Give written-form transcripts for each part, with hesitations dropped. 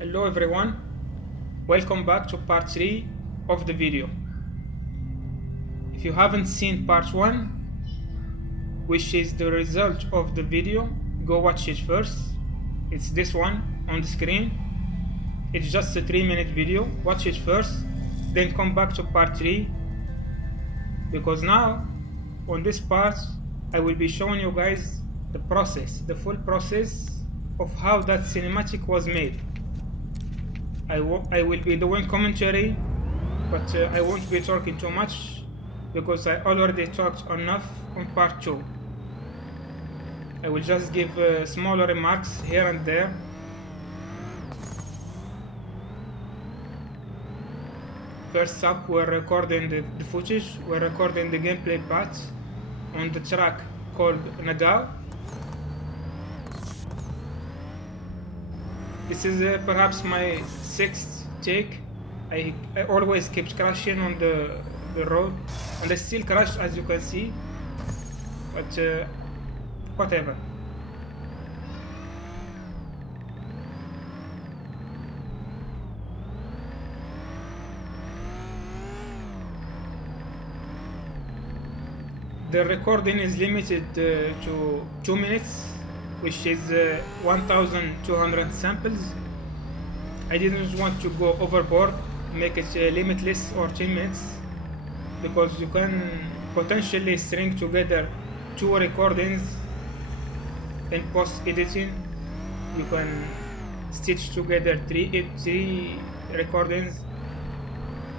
Hello everyone, welcome back to part 3 of the video. If you haven't seen part 1, which is the result of the video, go watch it first. It's this one on the screen. It's just a 3-minute video. Watch it first, then come back to part 3, because now on this part I will be showing you guys the full process of how that cinematic was made. I will be doing commentary, but I won't be talking too much because I already talked enough on part 2. I will just give smaller remarks here and there. First up, we're recording the footage. We're recording the gameplay parts on the track called Nagao. This is perhaps my 6th take. I always keep crashing on the road, and I still crash, as you can see, but whatever. The recording is limited to 2 minutes, which is 1200 samples. I didn't want to go overboard, make it limitless or 10 minutes, because you can potentially string together 2 recordings in post-editing. You can stitch together three recordings.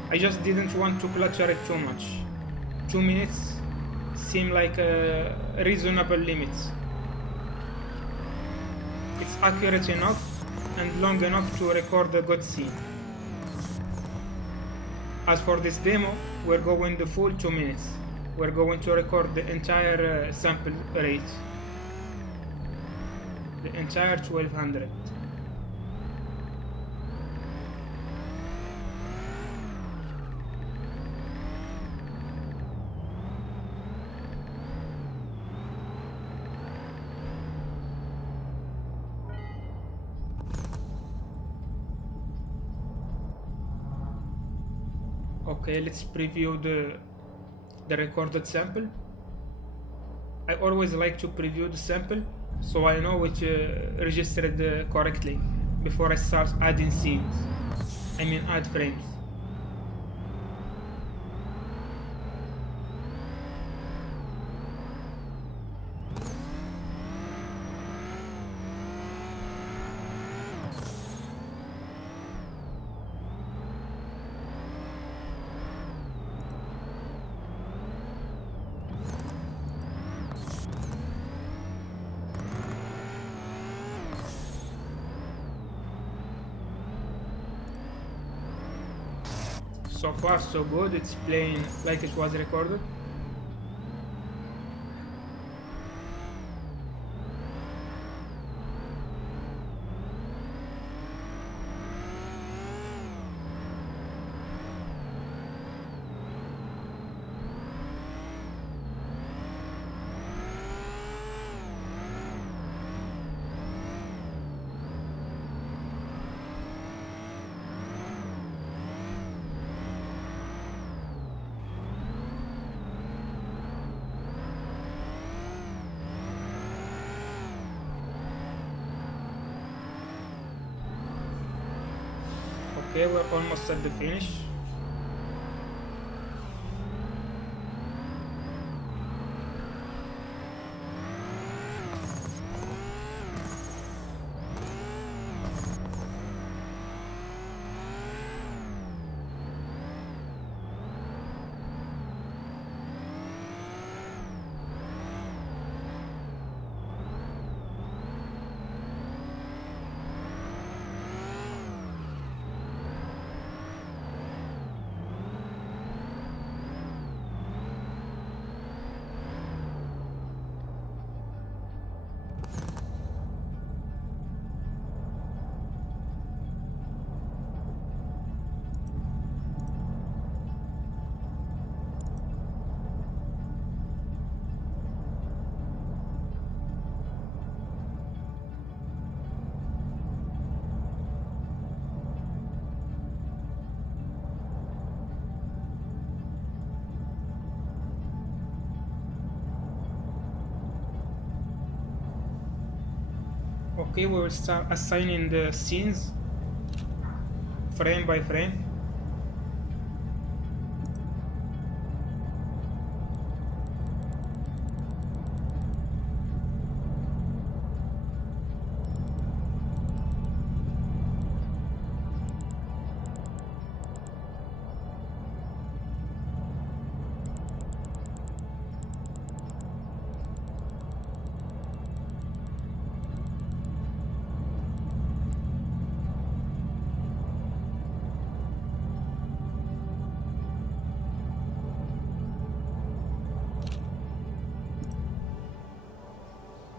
I just didn't want to clutter it too much. 2 minutes seem like a reasonable limit. It's accurate enough and long enough to record a good scene. As for this demo, we're going the full 2 minutes. We're going to record the entire sample rate, the entire 1200. Okay, let's preview the recorded sample. I always like to preview the sample so I know which registered correctly before I start adding scenes. Add frames. So far so good, it's playing like it was recorded. Okay, we're almost at the finish. Okay, we will start assigning the scenes frame by frame.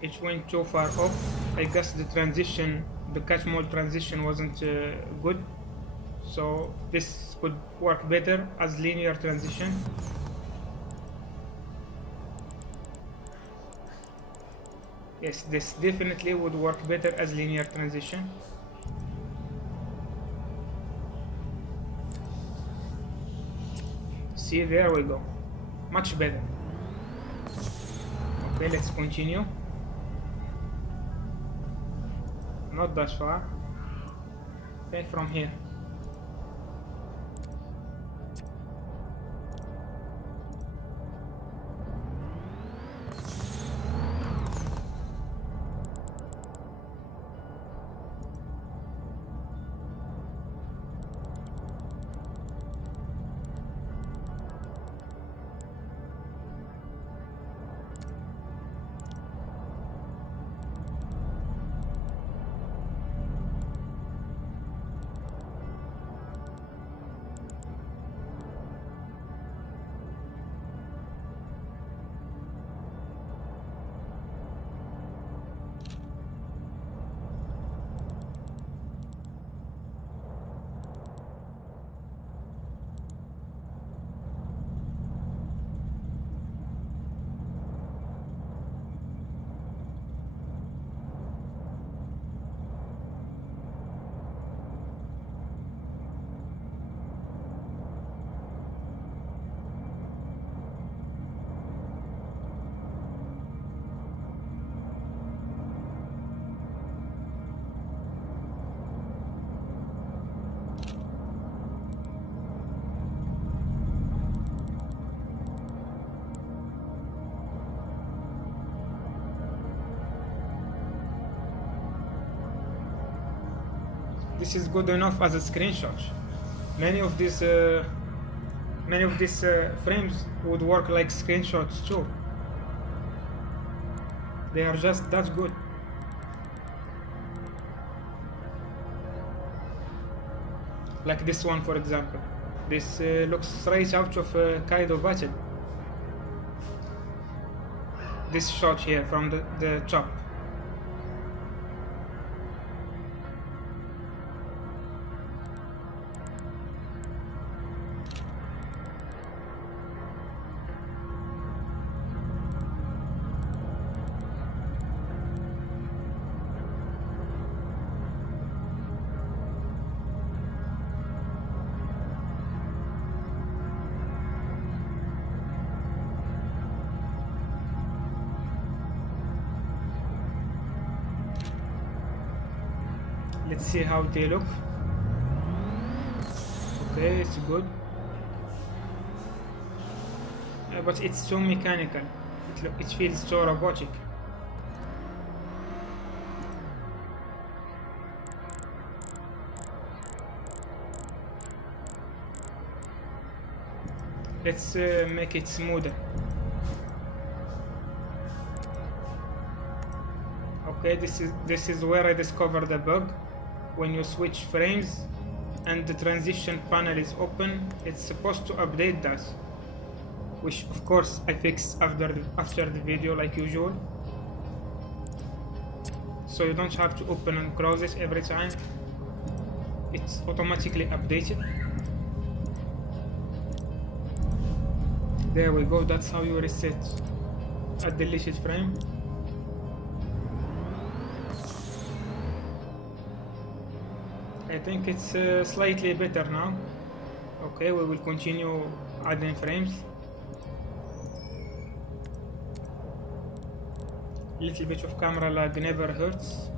It went too far off. I guess the catch mode transition wasn't good. So this could work better as linear transition. Yes, this definitely would work better as linear transition. See, there we go. Much better. Okay, let's continue. Not that far. Okay, from here. This is good enough as a screenshot. Many of these frames would work like screenshots too. They are just that good. Like this one, for example. This looks straight out of a Kaido battle. This shot here from the top. Let's see how they look. Okay, it's good. But it's so mechanical. It feels so robotic. Let's make it smoother. Okay, this is where I discovered the bug. When you switch frames and the transition panel is open, it's supposed to update that, which of course I fixed after the video like usual. So you don't have to open and close it every time. It's automatically updated. There we go, that's how you reset a deleted frame. I think it's slightly better now. Okay, we will continue adding frames. Little bit of camera lag never hurts.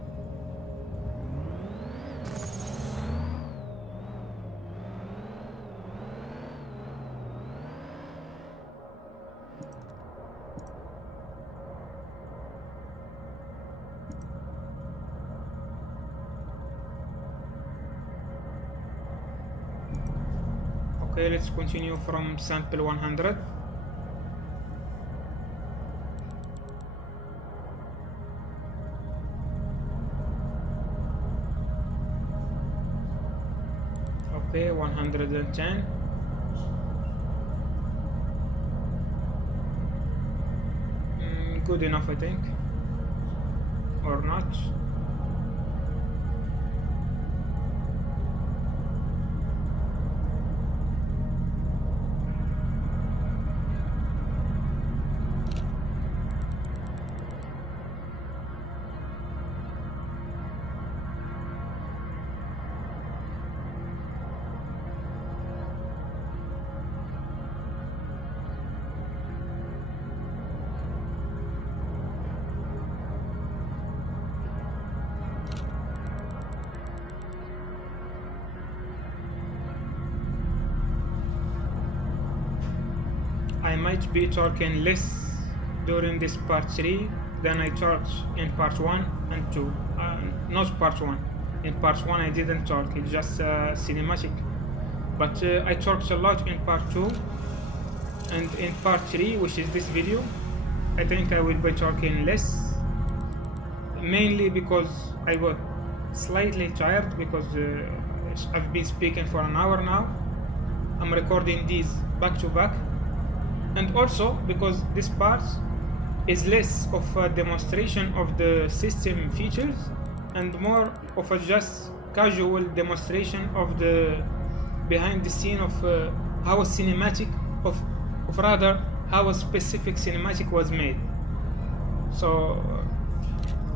Okay, let's continue from sample 100. Okay, 110. Good enough, I think. Or not. I might be talking less during this part 3 than I talked in part 1 and 2. Not part 1. In part 1 I didn't talk, it's just cinematic. But I talked a lot in part 2, and in part 3, which is this video, I think I will be talking less. Mainly because I got slightly tired because I've been speaking for an hour now. I'm recording these back to back. And also because this part is less of a demonstration of the system features and more of a just casual demonstration of the behind the scene of how a cinematic of rather how a specific cinematic was made. So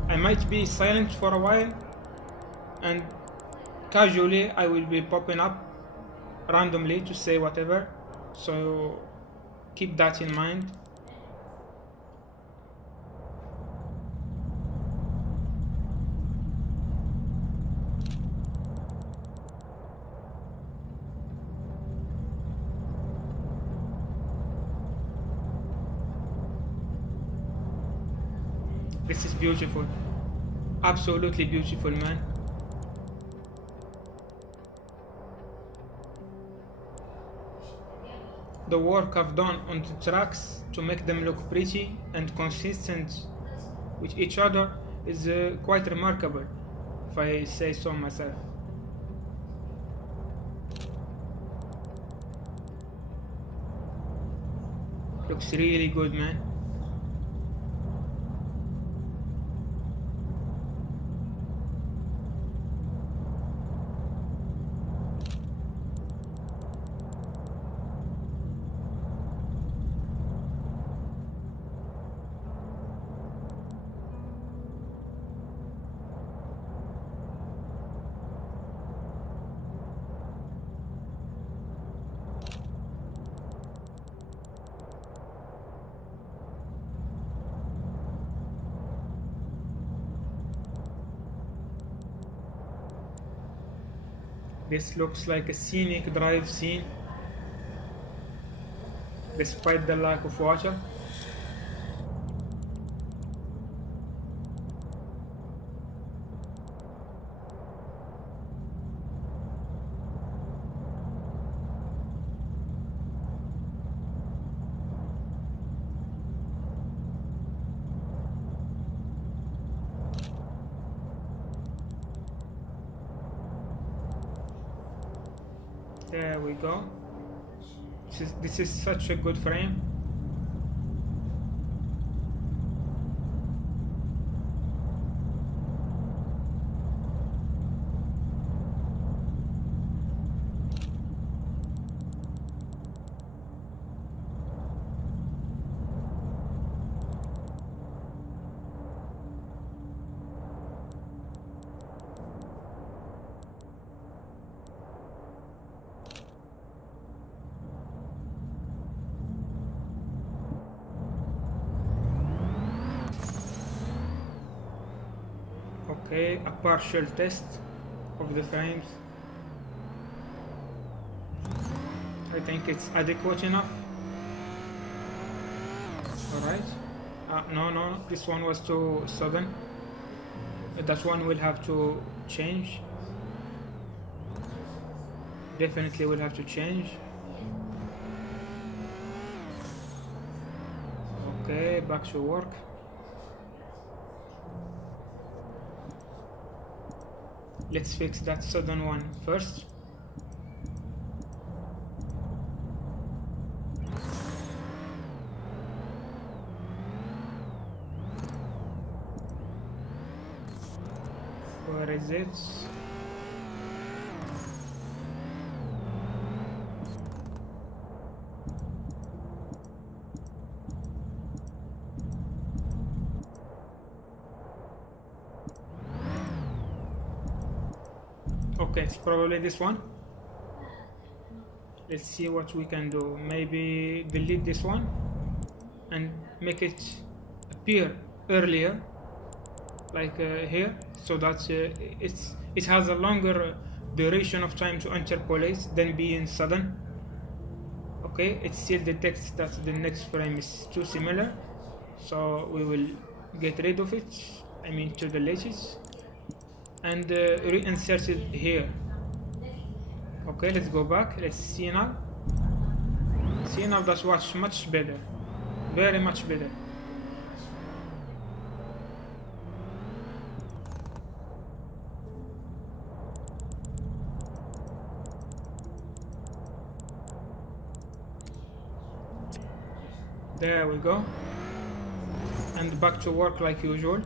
I might be silent for a while, and casually I will be popping up randomly to say whatever, so keep that in mind. This is beautiful, absolutely beautiful, man. The work I've done on the tracks to make them look pretty and consistent with each other is quite remarkable, if I say so myself. Looks really good, man. This looks like a scenic drive scene, despite the lack of water. There we go. This is such a good frame. Okay, a partial test of the frames. I think it's adequate enough. Alright. No, this one was too sudden. That one will have to change. Definitely will have to change. Okay, back to work. Let's fix that sudden one first. Where is it? Okay, it's probably this one. Let's see what we can do. Maybe delete this one and make it appear earlier, like here, so that it has a longer duration of time to interpolate than being sudden. Okay, it still detects that the next frame is too similar, so we will get rid of it. I mean to delete it and reinsert it here. Okay, let's go back. Let's see now. See now, that's what's much better, very much better. There we go. And back to work like usual.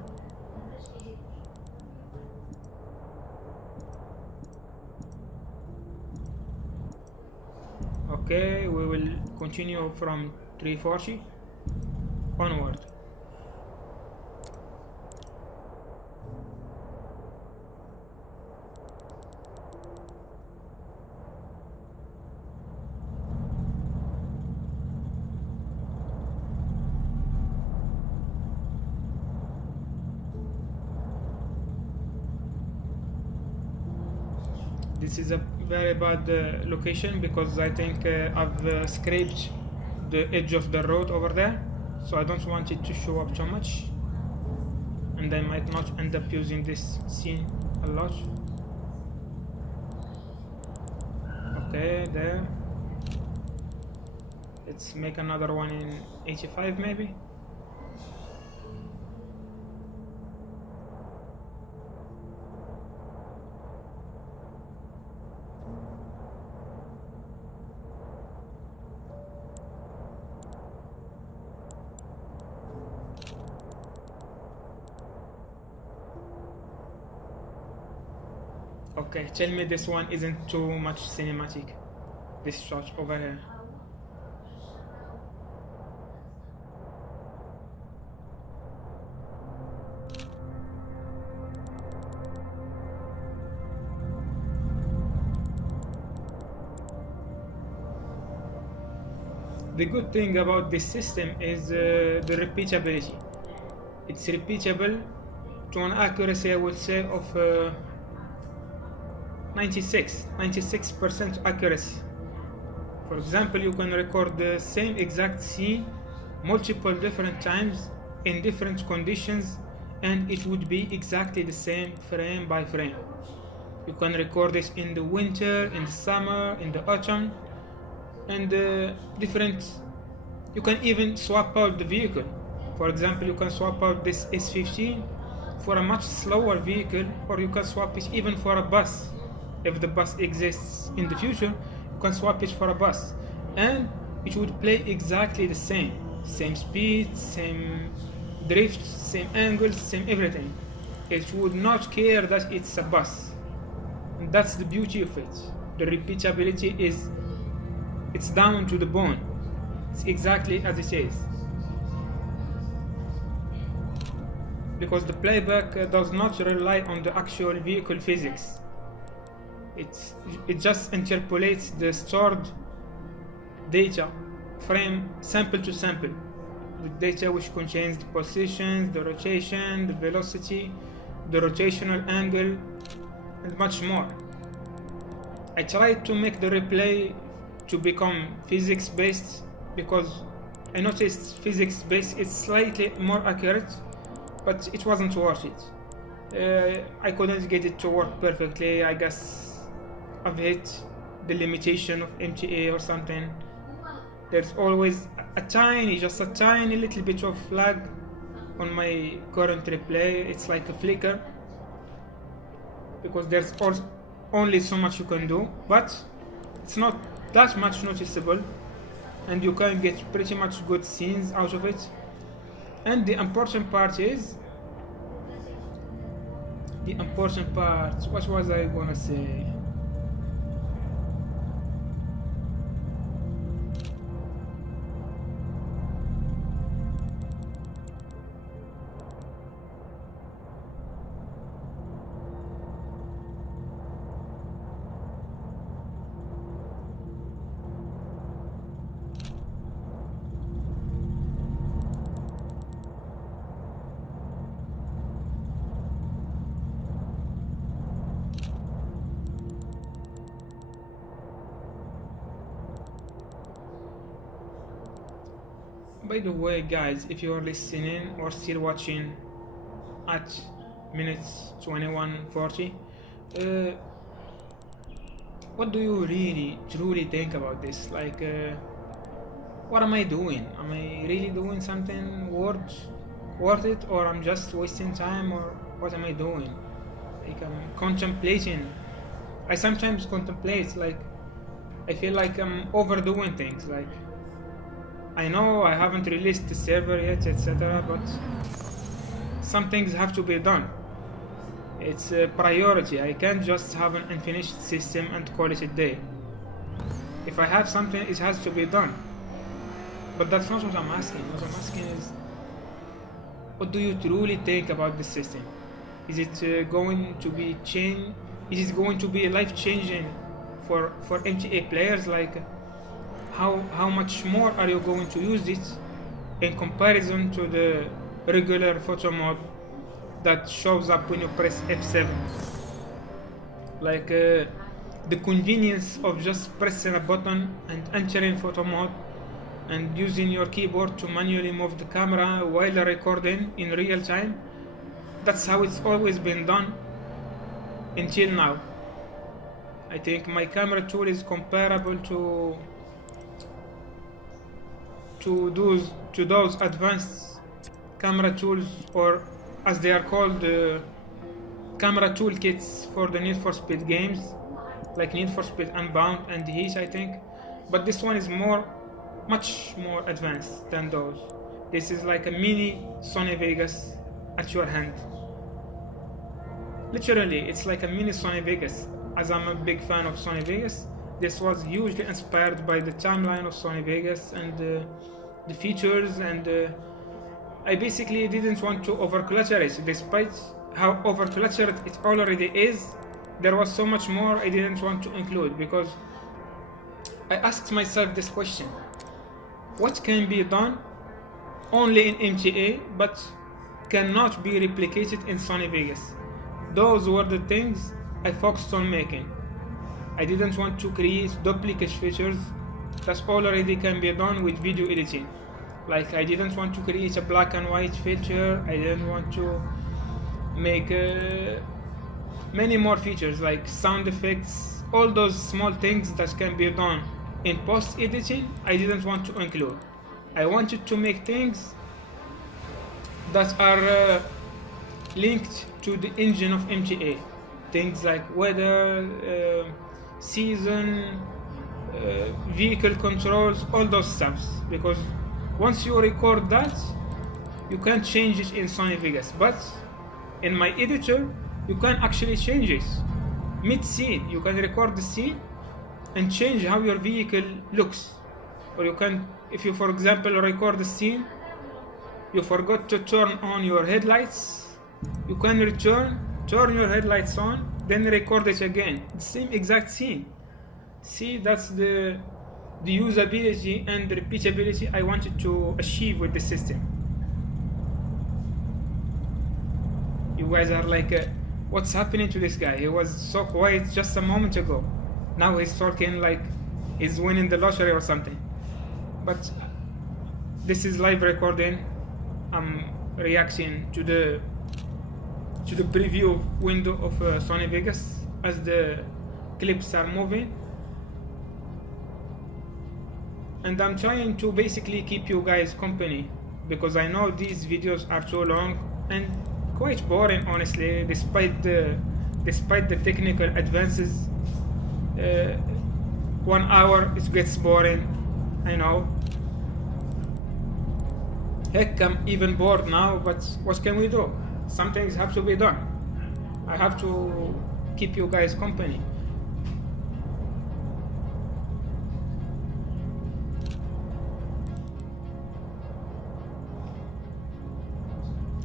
Okay, we will continue from 340 onward. This is a very bad location because I think I've scraped the edge of the road over there, so I don't want it to show up too much, and I might not end up using this scene a lot. Okay, there. Let's make another one in 85 maybe. Okay, tell me this one isn't too much cinematic, this shot over here. The good thing about this system is the repeatability. It's repeatable to an accuracy, I would say, of 96% accuracy. For example, you can record the same exact scene multiple different times in different conditions and it would be exactly the same frame by frame. You can record this in the winter, in the summer, in the autumn, and different. You can even swap out the vehicle. For example, you can swap out this S15 for a much slower vehicle, or you can swap it even for a bus. If the bus exists in the future, you can swap it for a bus and it would play exactly the same speed, same drift, same angles, same everything. It would not care that it's a bus, and that's the beauty of it. The repeatability is, it's down to the bone. It's exactly as it is, because the playback does not rely on the actual vehicle physics. It just interpolates the stored data, frame sample to sample, the data which contains the positions, the rotation, the velocity, the rotational angle, and much more. I tried to make the replay to become physics based because I noticed physics based is slightly more accurate, but it wasn't worth it. I couldn't get it to work perfectly. I guess I've hit the limitation of MTA or something. There's always just a tiny little bit of lag on my current replay. It's like a flicker, because there's only so much you can do, but it's not that much noticeable, and you can get pretty much good scenes out of it. And the important part, what was I gonna say? By the way, guys, if you are listening or still watching at minutes 21:40, what do you really truly think about this? Like, what am I doing? Am I really doing something worth it, or I'm just wasting time, or what am I doing? Like, I'm contemplating. I sometimes contemplate, like, I feel like I'm overdoing things. Like, I know I haven't released the server yet, etc., but some things have to be done. It's a priority. I can't just have an unfinished system and call it a day. If I have something, it has to be done. But that's not what I'm asking. What I'm asking is, what do you truly think about this system? Is it going to be Is it going to be life-changing for MTA players? Like, how much more are you going to use it in comparison to the regular photo mode that shows up when you press F7? Like, the convenience of just pressing a button and entering photo mode and using your keyboard to manually move the camera while recording in real time. That's how it's always been done until now. I think my camera tool is comparable to those advanced camera tools, or as they are called, camera toolkits for the Need for Speed games, like Need for Speed Unbound and Heat, I think. But this one is much more advanced than those. This is like a mini Sony Vegas at your hand. Literally, it's like a mini Sony Vegas. As I'm a big fan of Sony Vegas, this was hugely inspired by the timeline of Sony Vegas and the features, and I basically didn't want to overclutter it. Despite how overcluttered it already is, there was so much more I didn't want to include, because I asked myself this question: what can be done only in MTA but cannot be replicated in Sony Vegas? Those were the things I focused on making. I didn't want to create duplicate features that already can be done with video editing. Like, I didn't want to create a black and white filter. I didn't want to make many more features like sound effects, all those small things that can be done in post editing. I didn't want to include. I wanted to make things that are linked to the engine of MTA. Things like weather, season, vehicle controls, all those stuffs. Because once you record that, you can't change it in Sony Vegas. But in my editor, you can actually change it mid-scene. You can record the scene and change how your vehicle looks. Or you can, if you, for example, record the scene, you forgot to turn on your headlights, you can turn your headlights on, then record it again. The same exact scene. See, that's the usability and the repeatability I wanted to achieve with the system. You guys are like, what's happening to this guy? He was so quiet just a moment ago. Now he's talking like he's winning the lottery or something. But this is live recording. I'm reacting to the preview window of Sony Vegas as the clips are moving. and I'm trying to basically keep you guys company, because I know these videos are too long and quite boring, honestly. Despite the technical advances, 1 hour it gets boring, I know. Heck, I'm even bored now, but what can we do? Some things have to be done. I have to keep you guys company.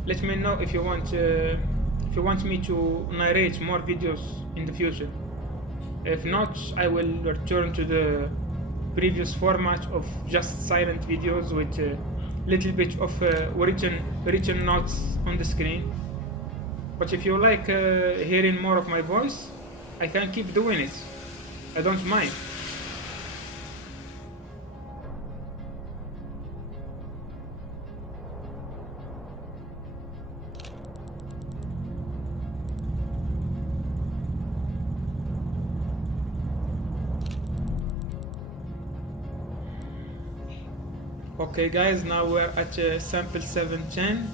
Let me know if you want me to narrate more videos in the future. If not, I will return to the previous format of just silent videos with a little bit of written notes on the screen. But if you like hearing more of my voice, I can keep doing it. I don't mind. Okay guys, now we're at sample 710.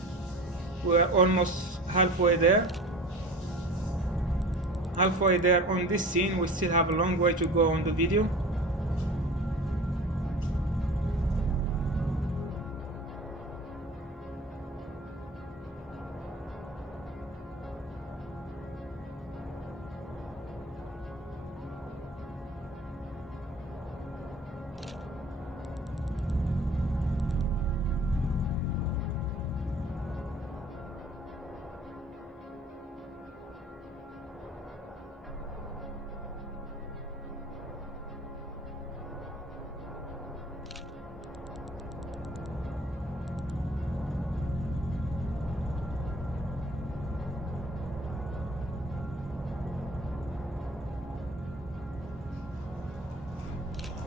We're almost halfway there. Halfway there on this scene. We still have a long way to go on the video.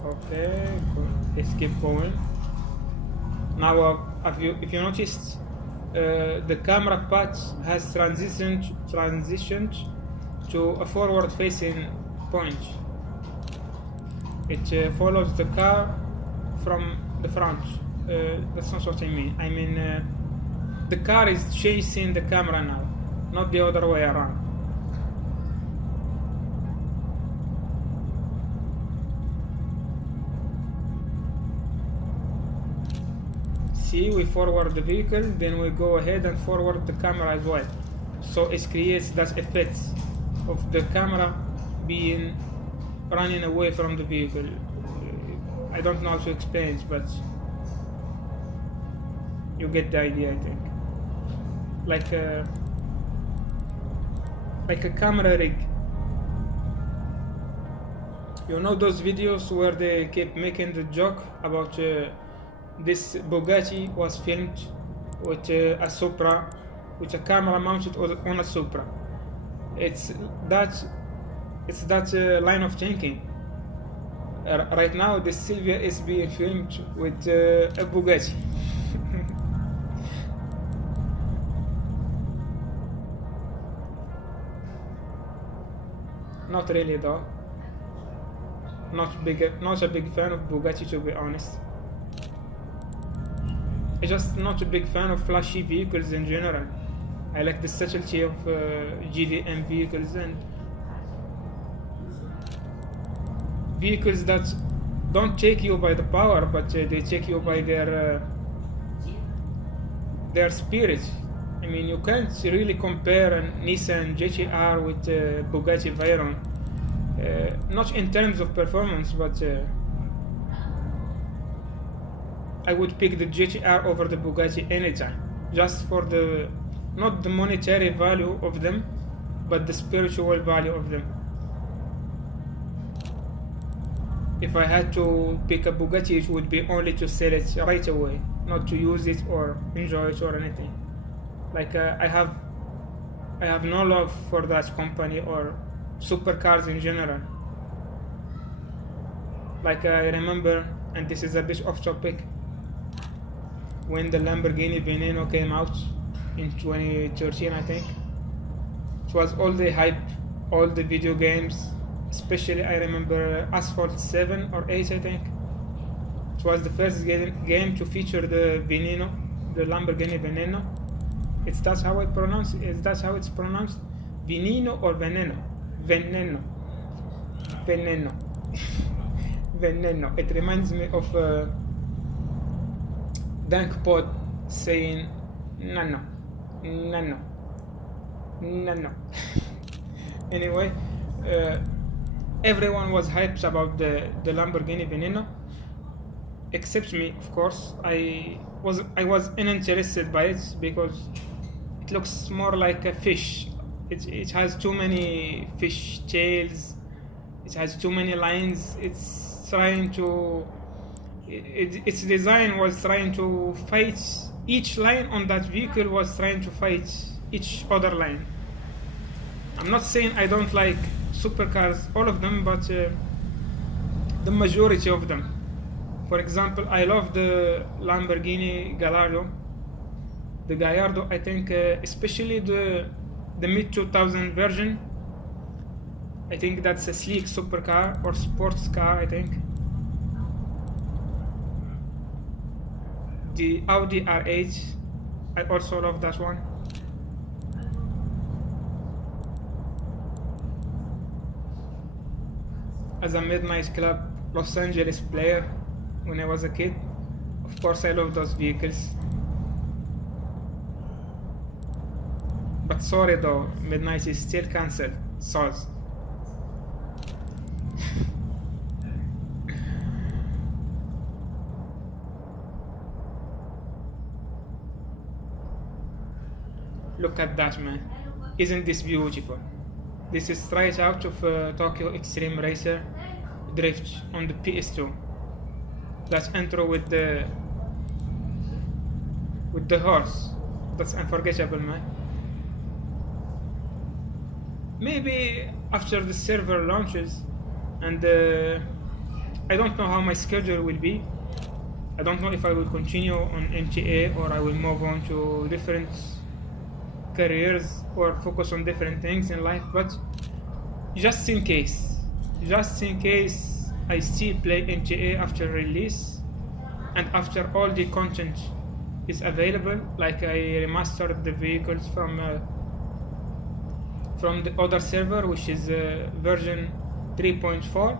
Okay, let's keep going. Now, if you noticed, the camera path has transitioned to a forward-facing point. It follows the car from the front. That's not what I mean. I mean, the car is chasing the camera now, not the other way around. See, we forward the vehicle, then we go ahead and forward the camera as well. So it creates that effect of the camera being running away from the vehicle. I don't know how to explain it, but you get the idea, I think. Like a camera rig. You know those videos where they keep making the joke about this Bugatti was filmed with a Supra, with a camera mounted on a Supra. It's that line of thinking. Right now, the Silvia is being filmed with a Bugatti. Not really though. Not a big fan of Bugatti, to be honest. I'm just not a big fan of flashy vehicles in general. I like the subtlety of GDM vehicles and vehicles that don't take you by the power, but they take you by their spirit. I mean, you can't really compare a Nissan GT-R with Bugatti Veyron. Not in terms of performance, but I would pick the GT-R over the Bugatti anytime, just for not the monetary value of them, but the spiritual value of them. If I had to pick a Bugatti, it would be only to sell it right away, not to use it or enjoy it or anything. Like I have no love for that company or supercars in general. Like I remember, and this is a bit off topic, when the Lamborghini Veneno came out in 2013, I think. It was all the hype, all the video games, especially I remember Asphalt 7 or 8, I think. It was the first game to feature the Veneno, the Lamborghini Veneno. That's how it's pronounced? Veneno or Veneno? Veneno. Veneno. Veneno. It reminds me of Dank Pod saying nano. Nano. Nano. Anyway, everyone was hyped about the Lamborghini Veneno, except me, of course. I was uninterested by it because it looks more like a fish. It has too many fish tails. It has too many lines. Its design was trying to fight. Each line on that vehicle was trying to fight each other line. I'm not saying I don't like supercars, all of them, but the majority of them. For example, I love the Lamborghini Gallardo. The Gallardo, I think, especially the mid-2000 version. I think that's a sleek supercar or sports car, I think. The Audi R8, I also love that one. As a Midnight Club Los Angeles player when I was a kid, of course I love those vehicles. But sorry though, Midnight is still cancelled. Soz. Look at that, man. Isn't this beautiful? This is straight out of Tokyo Extreme Racer Drift on the PS2. That intro with the horse. That's unforgettable, man. Maybe after the server launches, and I don't know how my schedule will be. I don't know if I will continue on MTA or I will move on to different careers or focus on different things in life, but just in case I still play MTA after release and after all the content is available, like I remastered the vehicles from the other server, which is version 3.4.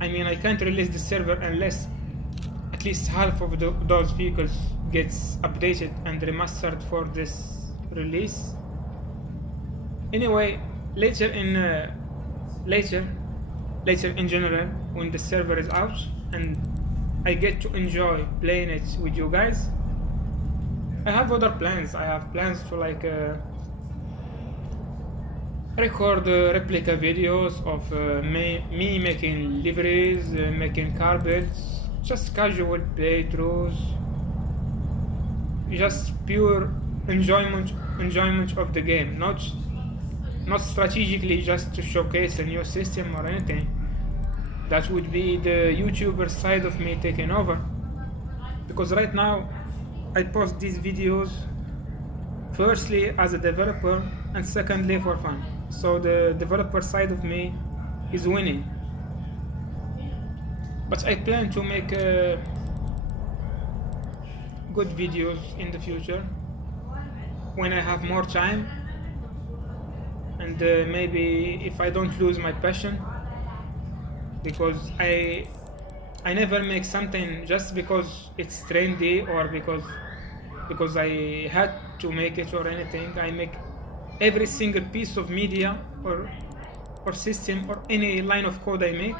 I mean, I can't release the server unless at least half of those vehicles gets updated and remastered for this release. Anyway, later in general, when the server is out and I get to enjoy playing it with you guys, I have other plans. I have plans to record replica videos of me making liveries, making car builds, just casual playthroughs, just pure enjoyment of the game, not strategically just to showcase a new system or anything. That would be the YouTuber side of me taking over, because right now I post these videos firstly as a developer and secondly for fun. So the developer side of me is winning. But I plan to make good videos in the future when I have more time, and maybe if I don't lose my passion, because I never make something just because it's trendy or because I had to make it or anything. I make every single piece of media or system or any line of code I make.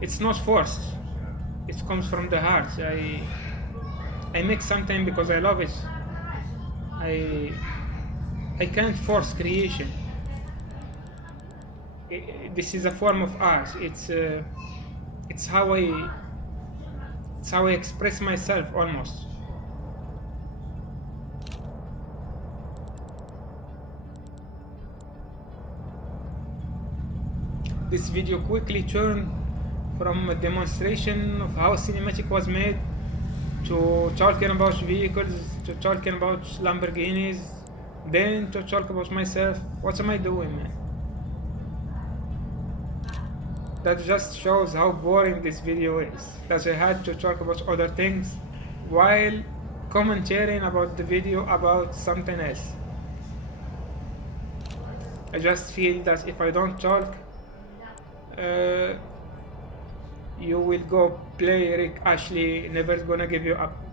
It's not forced. It comes from the heart. I make something because I love it. I can't force creation. This is a form of art. It's how I express myself almost. This video quickly turned from a demonstration of how cinematic was made to talking about vehicles, to talking about Lamborghinis, then to talk about myself. What am I doing, man? That just shows how boring this video is, that I had to talk about other things while commentating about the video about something else. I just feel that if I don't talk, uh, you will go play Rick Ashley, never gonna give you up.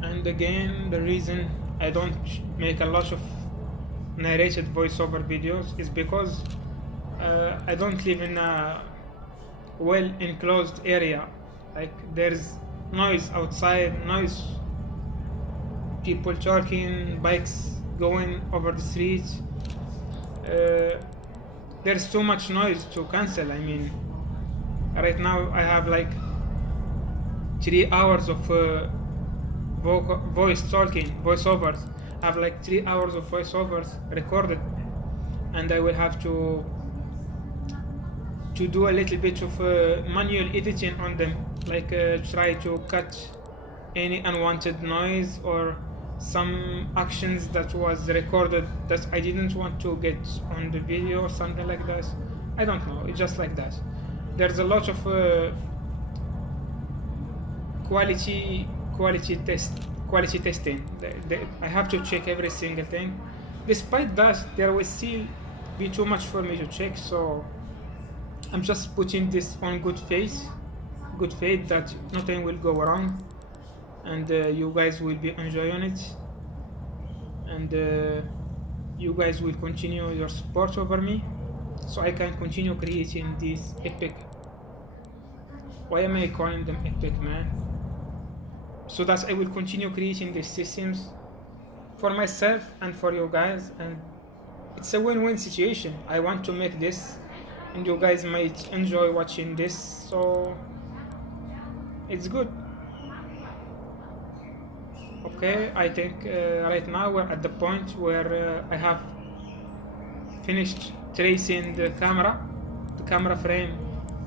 And again, the reason I don't make a lot of narrated voiceover videos is because I don't live in a well enclosed area. Like there's noise outside, noise, people talking, bikes going over the street. There's too much noise to cancel. I mean, right now I have like 3 hours of voice talking, voiceovers. I have like 3 hours of voiceovers recorded, and I will have to do a little bit of manual editing on them, like try to cut any unwanted noise or some actions that was recorded that I didn't want to get on the video or something like that. I don't know, it's just like that. There's a lot of quality testing. I have to check every single thing. Despite that, there will still be too much for me to check, so I'm just putting this on good faith that nothing will go wrong, and you guys will be enjoying it, and you guys will continue your support over me, so I can continue creating these epic. Why am I calling them epic, man? So that I will continue creating these systems for myself and for you guys, and it's a win-win situation. I want to make this, and you guys might enjoy watching this, so it's good. Okay, I think right now we're at the point where I have finished tracing the camera frame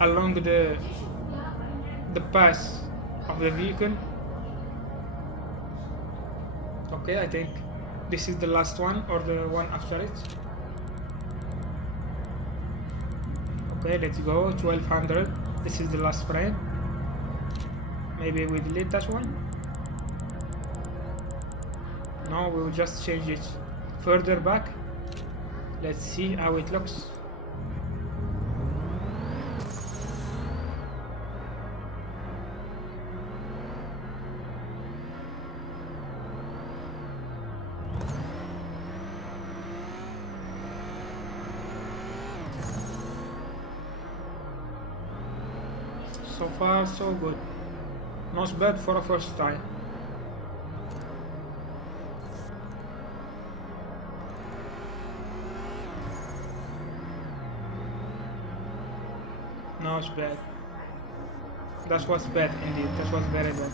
along the path of the vehicle. Okay, I think this is the last one or the one after it. Okay, let's go. 1200. This is the last frame. Maybe we delete that one. No, we will just change it further back. Let's see how it looks. So far, so good. Not bad for a first try. Not bad. That was bad indeed. That was very bad.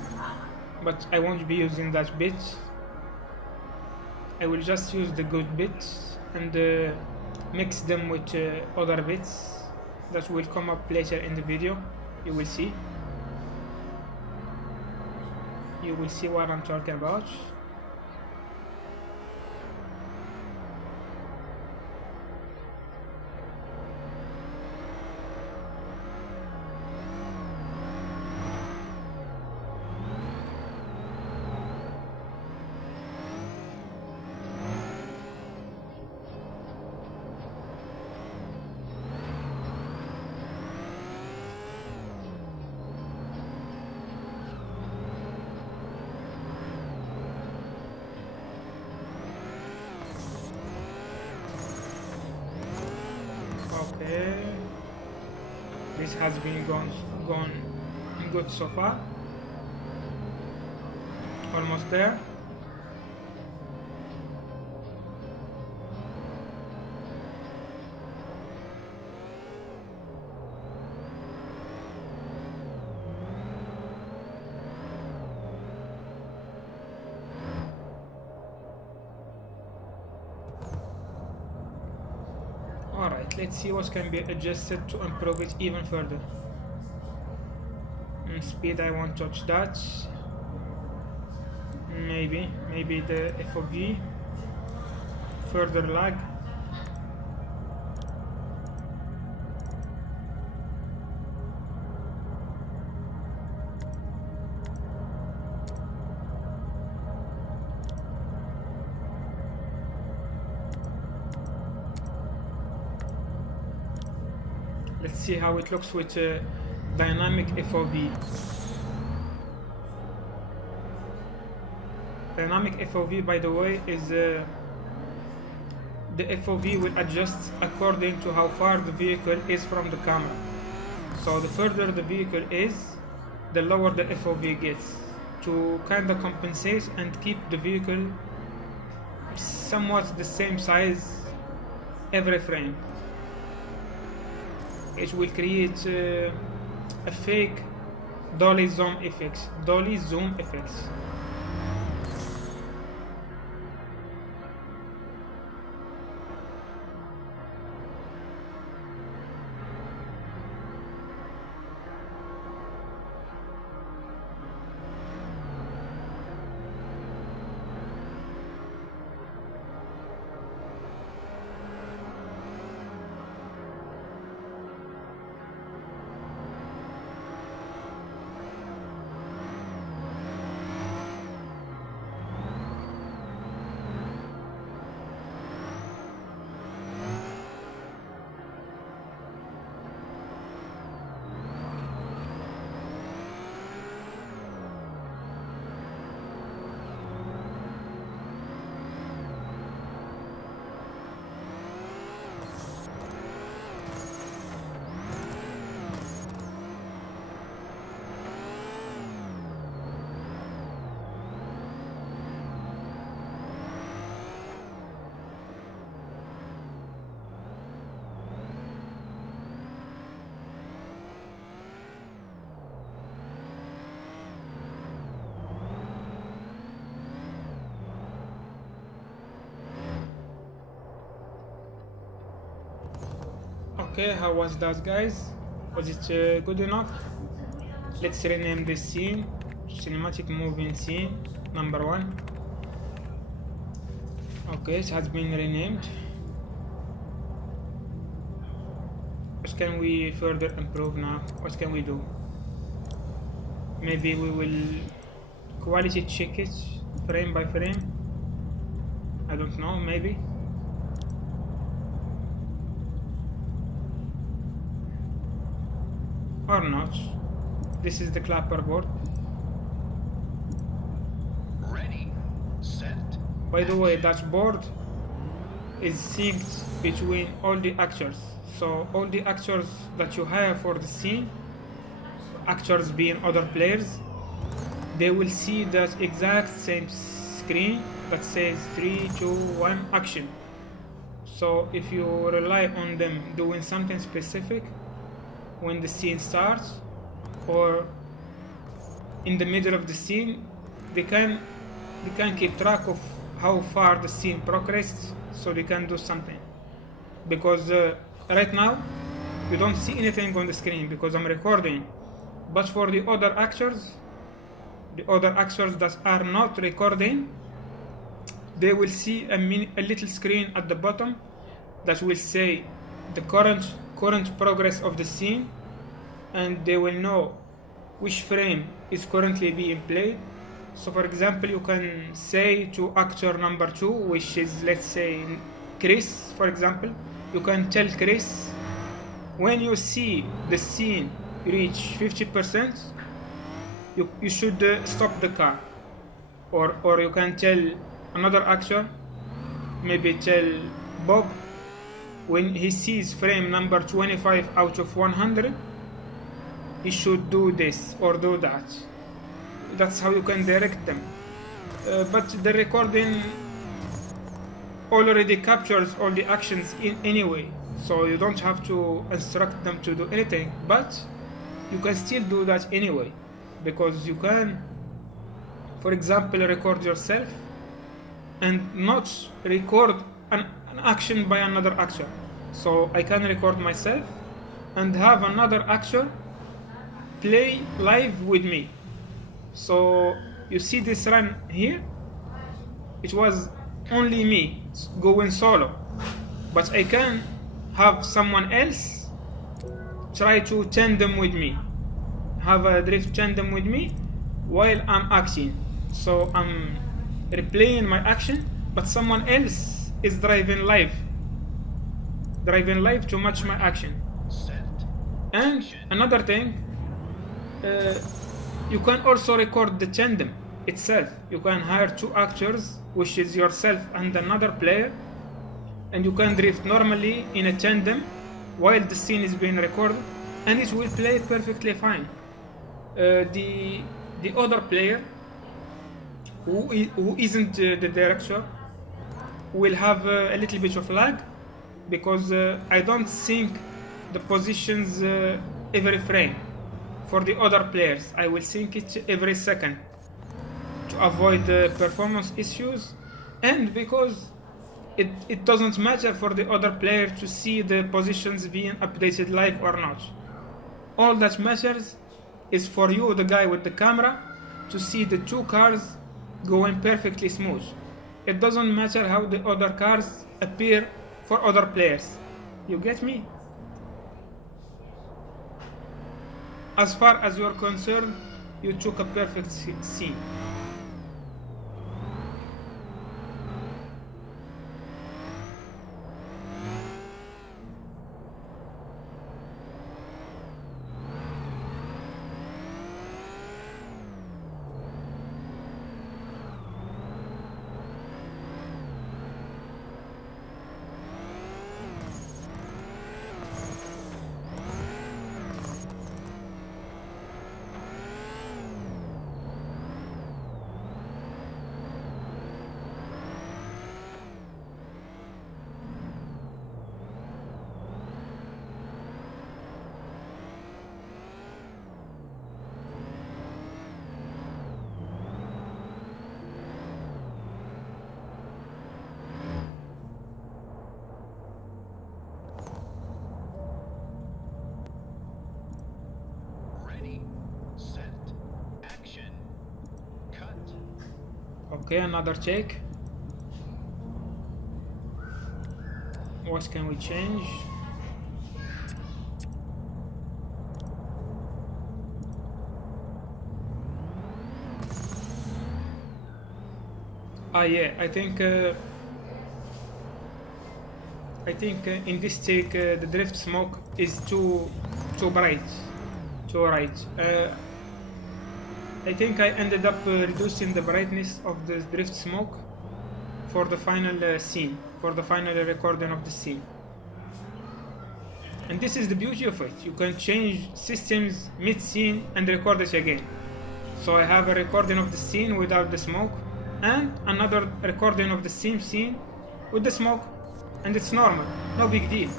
But I won't be using that bit. I will just use the good bits and mix them with other bits that will come up later in the video. You will see. You will see what I'm talking about. Okay, this has been gone good so far. Almost there. Alright, let's see what can be adjusted to improve it even further. Speed, I won't touch that. Maybe the FOV. Further lag. Let's see how it looks with dynamic FOV. Dynamic FOV, by the way, is the FOV will adjust according to how far the vehicle is from the camera. So the further the vehicle is, the lower the FOV gets, to kind of compensate and keep the vehicle somewhat the same size every frame. It will create a fake dolly zoom effects. Okay, how was that, guys? Was it good enough? Let's rename this scene to cinematic moving scene number 1. Okay, it has been renamed. What can we further improve now? What can we do? Maybe we will quality check it frame by frame. I don't know, maybe. Or not. This is the clapper board. Ready, set. By the way, that board is synced between all the actors. So all the actors that you hire for the scene, actors being other players, they will see that exact same screen that says 3, 2, 1 action. So if you rely on them doing something specific when the scene starts or in the middle of the scene, they can keep track of how far the scene progressed, so they can do something. Because right now you don't see anything on the screen because I'm recording, but for the other actors that are not recording, they will see a little screen at the bottom that will say the current progress of the scene, and they will know which frame is currently being played. So for example, you can say to actor number 2, which is, let's say, Chris, for example, you can tell Chris, when you see the scene reach 50%, you should stop the car. Or you can tell another actor, maybe tell Bob, when he sees frame number 25 out of 100, he should do this or do that. That's how you can direct them. But the recording already captures all the actions in anyway, so you don't have to instruct them to do anything, but you can still do that anyway, because you can, for example, record yourself and not record an action by another actor. So I can record myself and have another actor play live with me. So you see this run here, it was only me going solo, but I can have someone else try to tandem with me, have a drift tandem with me while I'm acting. So I'm replaying my action, but someone else is driving live to match my action. Set. And another thing, you can also record the tandem itself. You can hire two actors, which is yourself and another player, and you can drift normally in a tandem while the scene is being recorded, and it will play perfectly fine. The other player who isn't the director will have a little bit of lag, because I don't sync the positions every frame. For the other players, I will sync it every second to avoid performance issues, and because it doesn't matter for the other player to see the positions being updated live or not. All that matters is for you, the guy with the camera, to see the two cars going perfectly smooth. It doesn't matter how the other cars appear for other players. You get me? As far as you're concerned, you took a perfect scene. Ready, set, action, cut. Okay, another take. What can we change? Yeah, I think in this take the drift smoke is too bright, too bright. I think I ended up reducing the brightness of the drift smoke for the final scene, for the final recording of the scene. And this is the beauty of it. You can change systems mid-scene and record it again. So I have a recording of the scene without the smoke, and another recording of the same scene with the smoke, and it's normal, no big deal.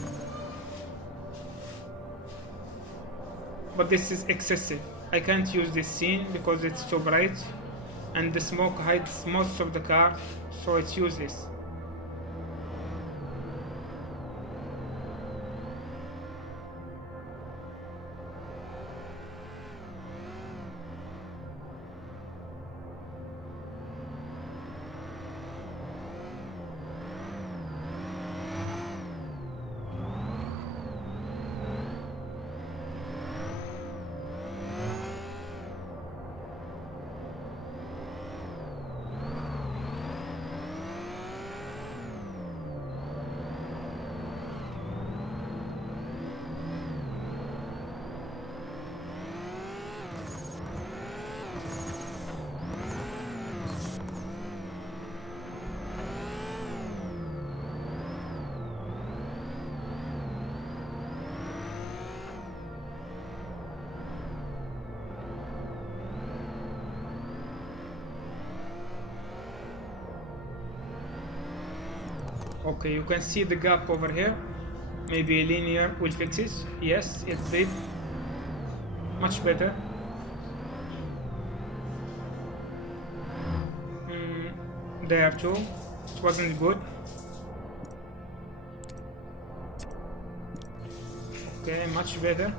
But this is excessive. I can't use this scene because it's too bright, and the smoke hides most of the car, so it's useless. Okay, you can see the gap over here. Maybe linear will fix it. Yes, it did. Much better. There too. It wasn't good. Okay, much better.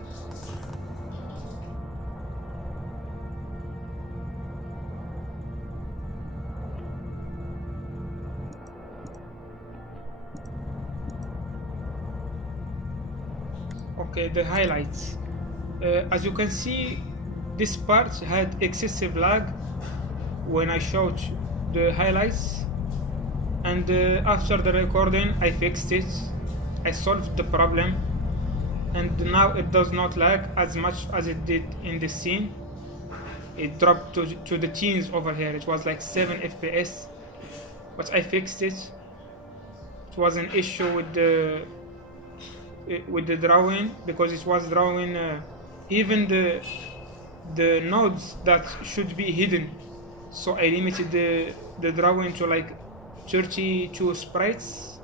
Okay, the highlights. As you can see, this part had excessive lag when I showed the highlights, and after the recording I fixed it. I solved the problem, and now it does not lag as much as it did in this scene. It dropped to the teens over here. It was like 7 FPS, but I fixed it. It was an issue with the drawing, because it was drawing even the nodes that should be hidden. So I limited the drawing to like 32 sprites,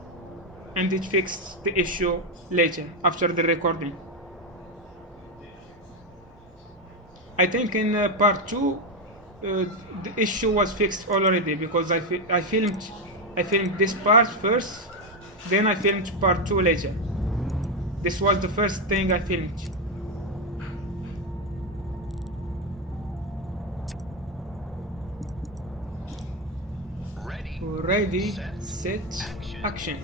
and it fixed the issue later after the recording. I think in part 2 the issue was fixed already, because I filmed this part first, then I filmed part 2 later. This was the first thing I filmed. Ready, set, action.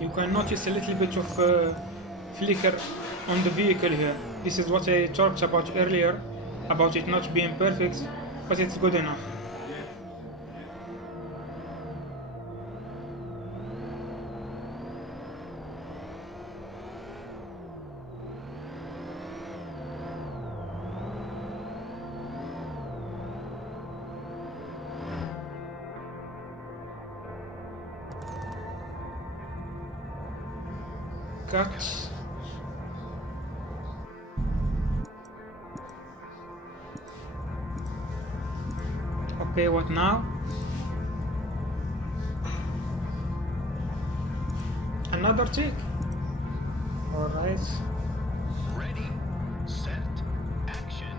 You can notice a little bit of flicker on the vehicle here. This is what I talked about earlier, about it not being perfect, but it's good enough. Cut. Okay, what now? Another take. All right. Ready, set, action.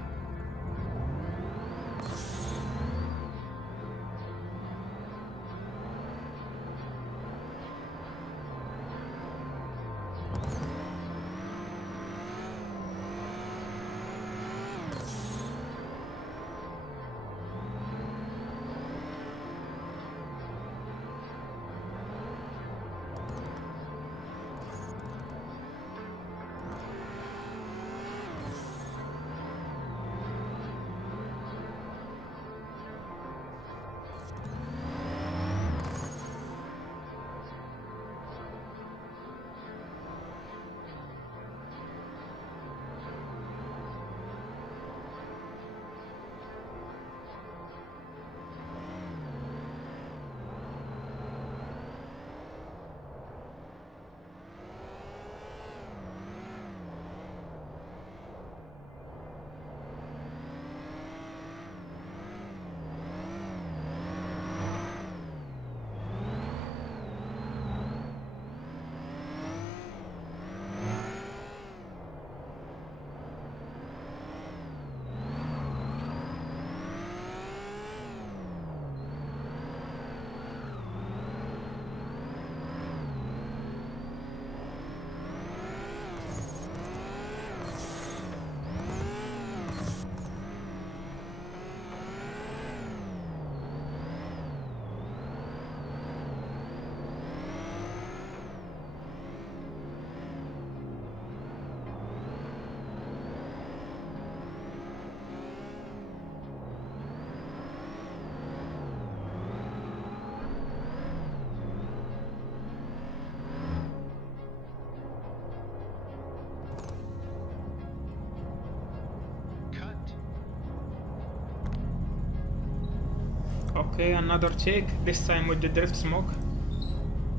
Okay, another take, this time with the drift smoke.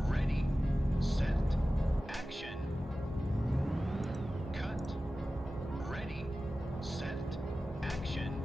Ready, set, action. Cut. Ready, set, action.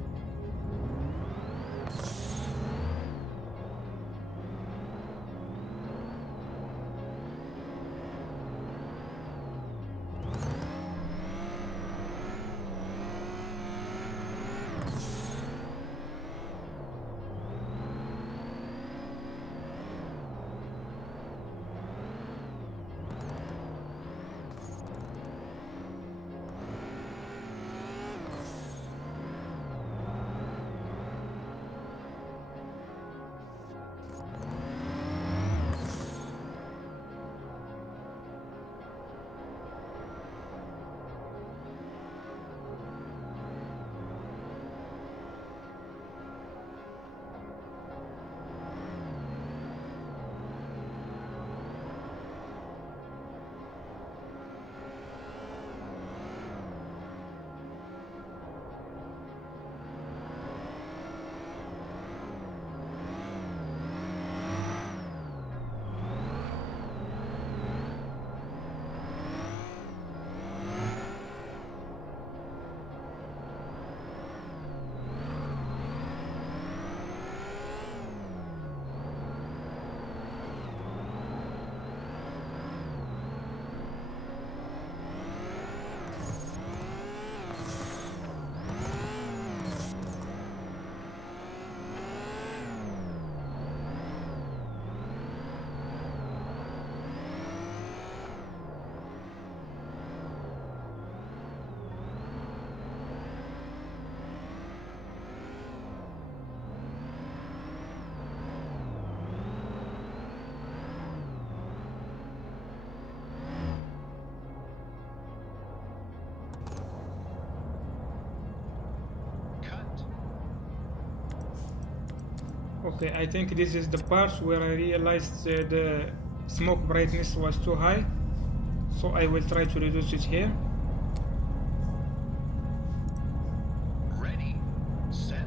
Cut. Okay, I think this is the part where I realized the smoke brightness was too high, so I will try to reduce it here. Ready, set,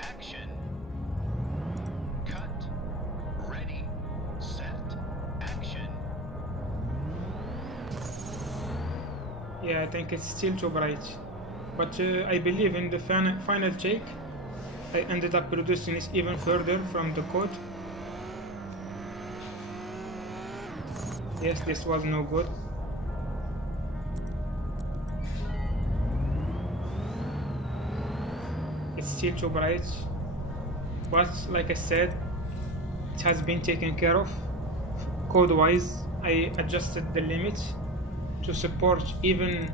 action. Cut. Ready, set, action. Yeah, I think it's still too bright, but I believe in the final take I ended up reducing it even further from the code. Yes, this was no good. It's still too bright, but like I said, it has been taken care of. Code wise, I adjusted the limit to support even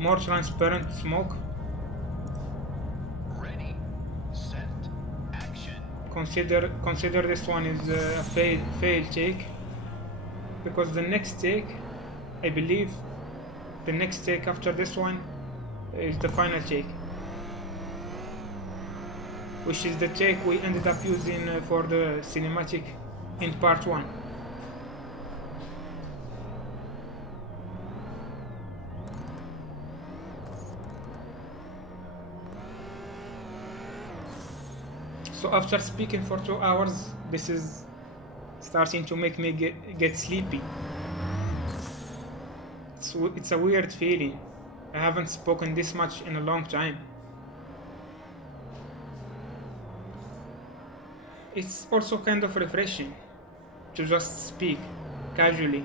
more transparent smoke. Ready, set, action. Consider this one is a fail take, because the next take, I believe the next take after this one is the final take, which is the take we ended up using for the cinematic in part 1. So after speaking for 2 hours, this is starting to make me get sleepy. It's a weird feeling. I haven't spoken this much in a long time. It's also kind of refreshing to just speak casually.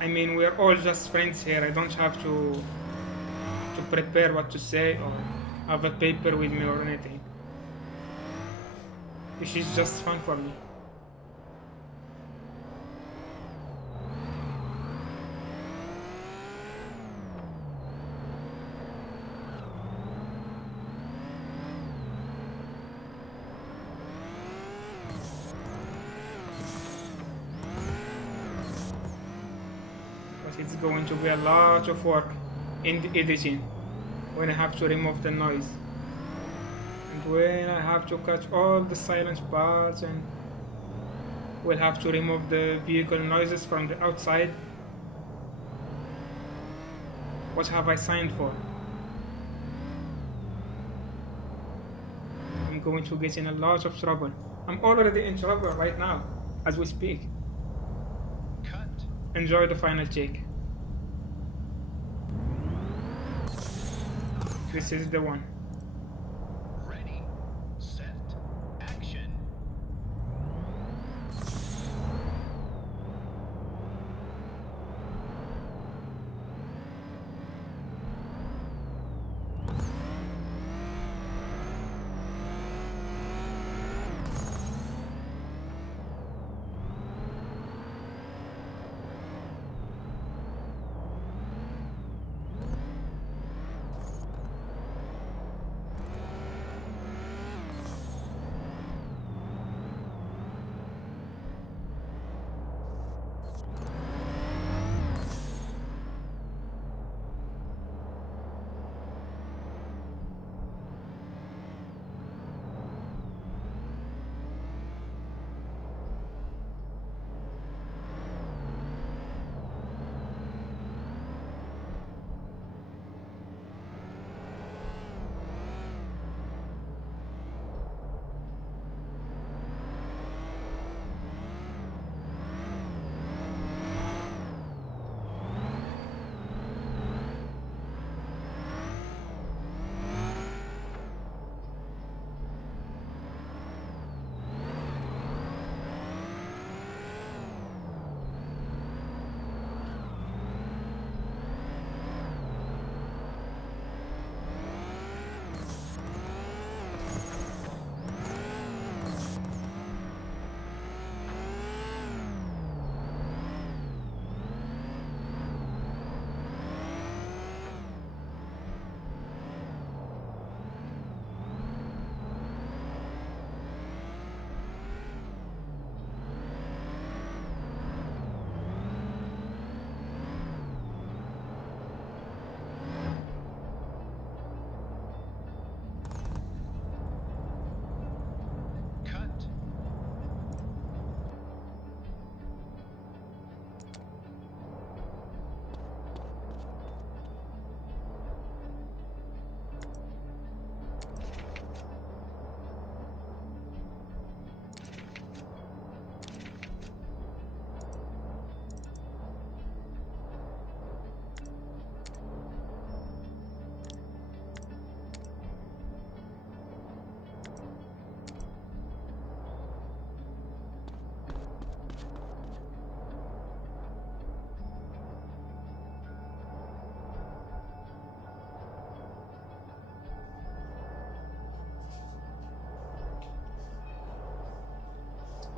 I mean, we're all just friends here. I don't have to prepare what to say or have a paper with me or anything. This is just fun for me. But it's going to be a lot of work in the editing when I have to remove the noise and when I have to cut all the silent parts and We'll have to remove the vehicle noises from the outside. What have I signed for? I'm going to get in a lot of trouble. I'm already in trouble right now, as we speak. Cut. Enjoy the final take. This is the one. Ready, set, action. Cut.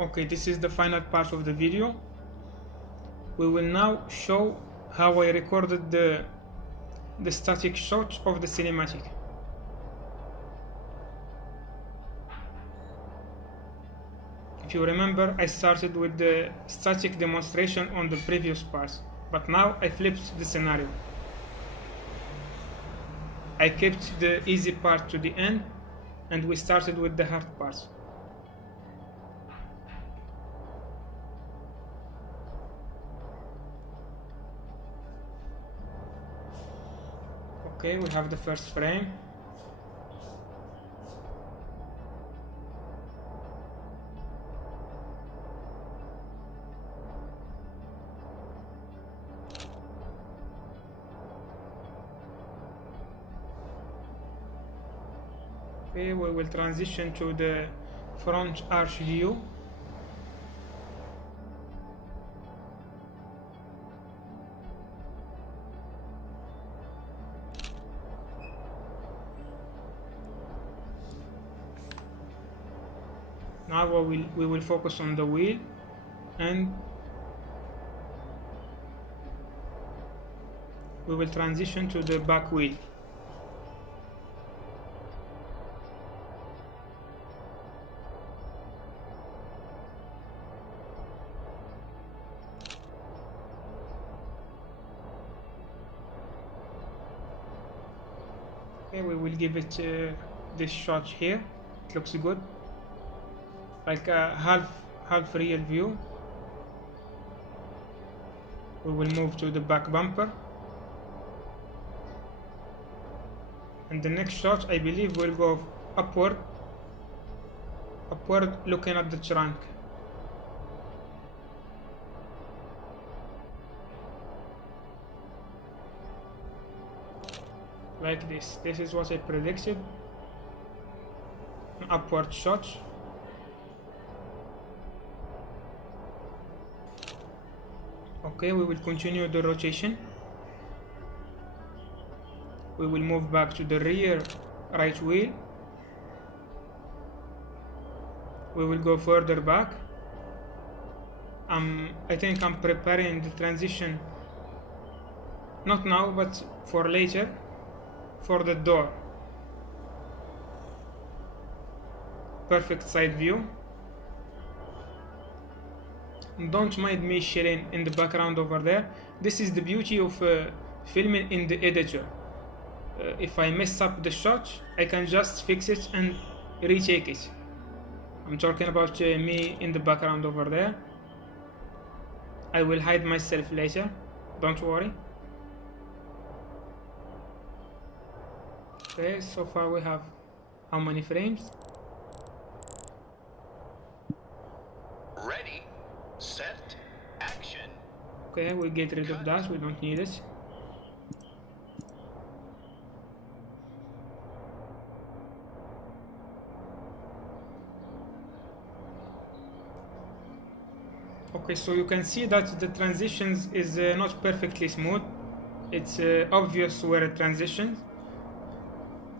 Okay, this is the final part of the video. We will now show how I recorded the static shots of the cinematic. If you remember, I started with the static demonstration on the previous parts, but now I flipped the scenario. I kept the easy part to the end, and we started with the hard parts. Okay, we have the first frame. Okay, we will transition to the front arch view. Now we will focus on the wheel, and we will transition to the back wheel. Okay, we will give it this shot here. It looks good, like a half real view. We will move to the back bumper, and the next shot I believe will go upward looking at the trunk. Like this. This is what I predicted. An upward shot. Okay, we will continue the rotation. We will move back to the rear right wheel. We will go further back. I think I'm preparing the transition, not now, but for later, for the door. Perfect side view. Don't mind me sharing in the background over there. This is the beauty of filming in the editor. If I mess up the shot, I can just fix it and retake it. I'm talking about me in the background over there. I will hide myself later, don't worry. Okay, so far we have how many frames? Ready, set, action. Okay, we get rid of that, we don't need it. Okay, so you can see that the transitions is not perfectly smooth. It's obvious where it transitions.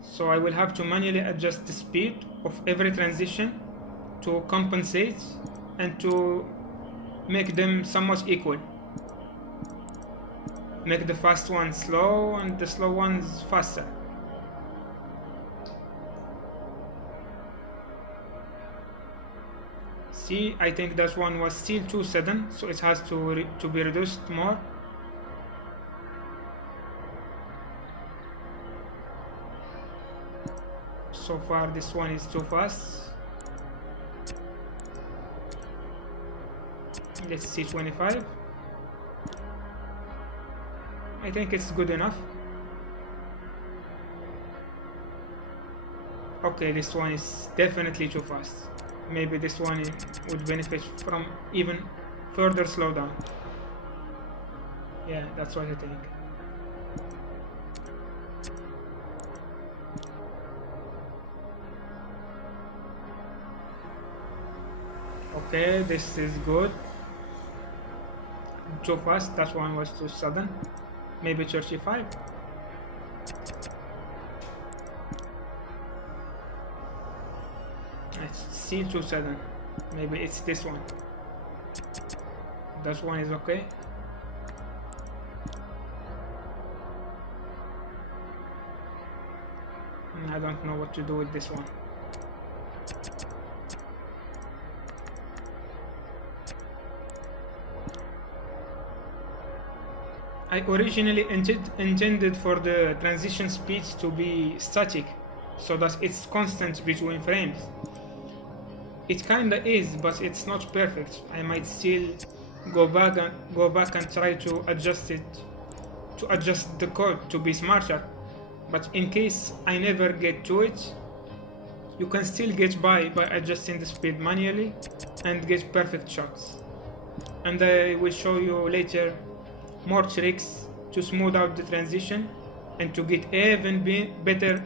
So I will have to manually adjust the speed of every transition to compensate and to make them somewhat equal. Make the fast ones slow and the slow ones faster. See, I think that one was still too sudden, so it has to be reduced more. So far this one is too fast. Let's see 25. I think it's good enough. Okay, this one is definitely too fast. Maybe this one would benefit from even further slowdown. Yeah, that's what I think. Okay, this is good. Too fast, that one was too sudden. Maybe 35. It's still too sudden. Maybe it's this one. That one is okay. I don't know what to do with this one. I originally intended for the transition speed to be static, so that it's constant between frames. It kinda is, but it's not perfect. I might still go back and try to adjust it, to adjust the code to be smarter. But in case I never get to it, you can still get by adjusting the speed manually and get perfect shots. And I will show you later more tricks to smooth out the transition and to get even better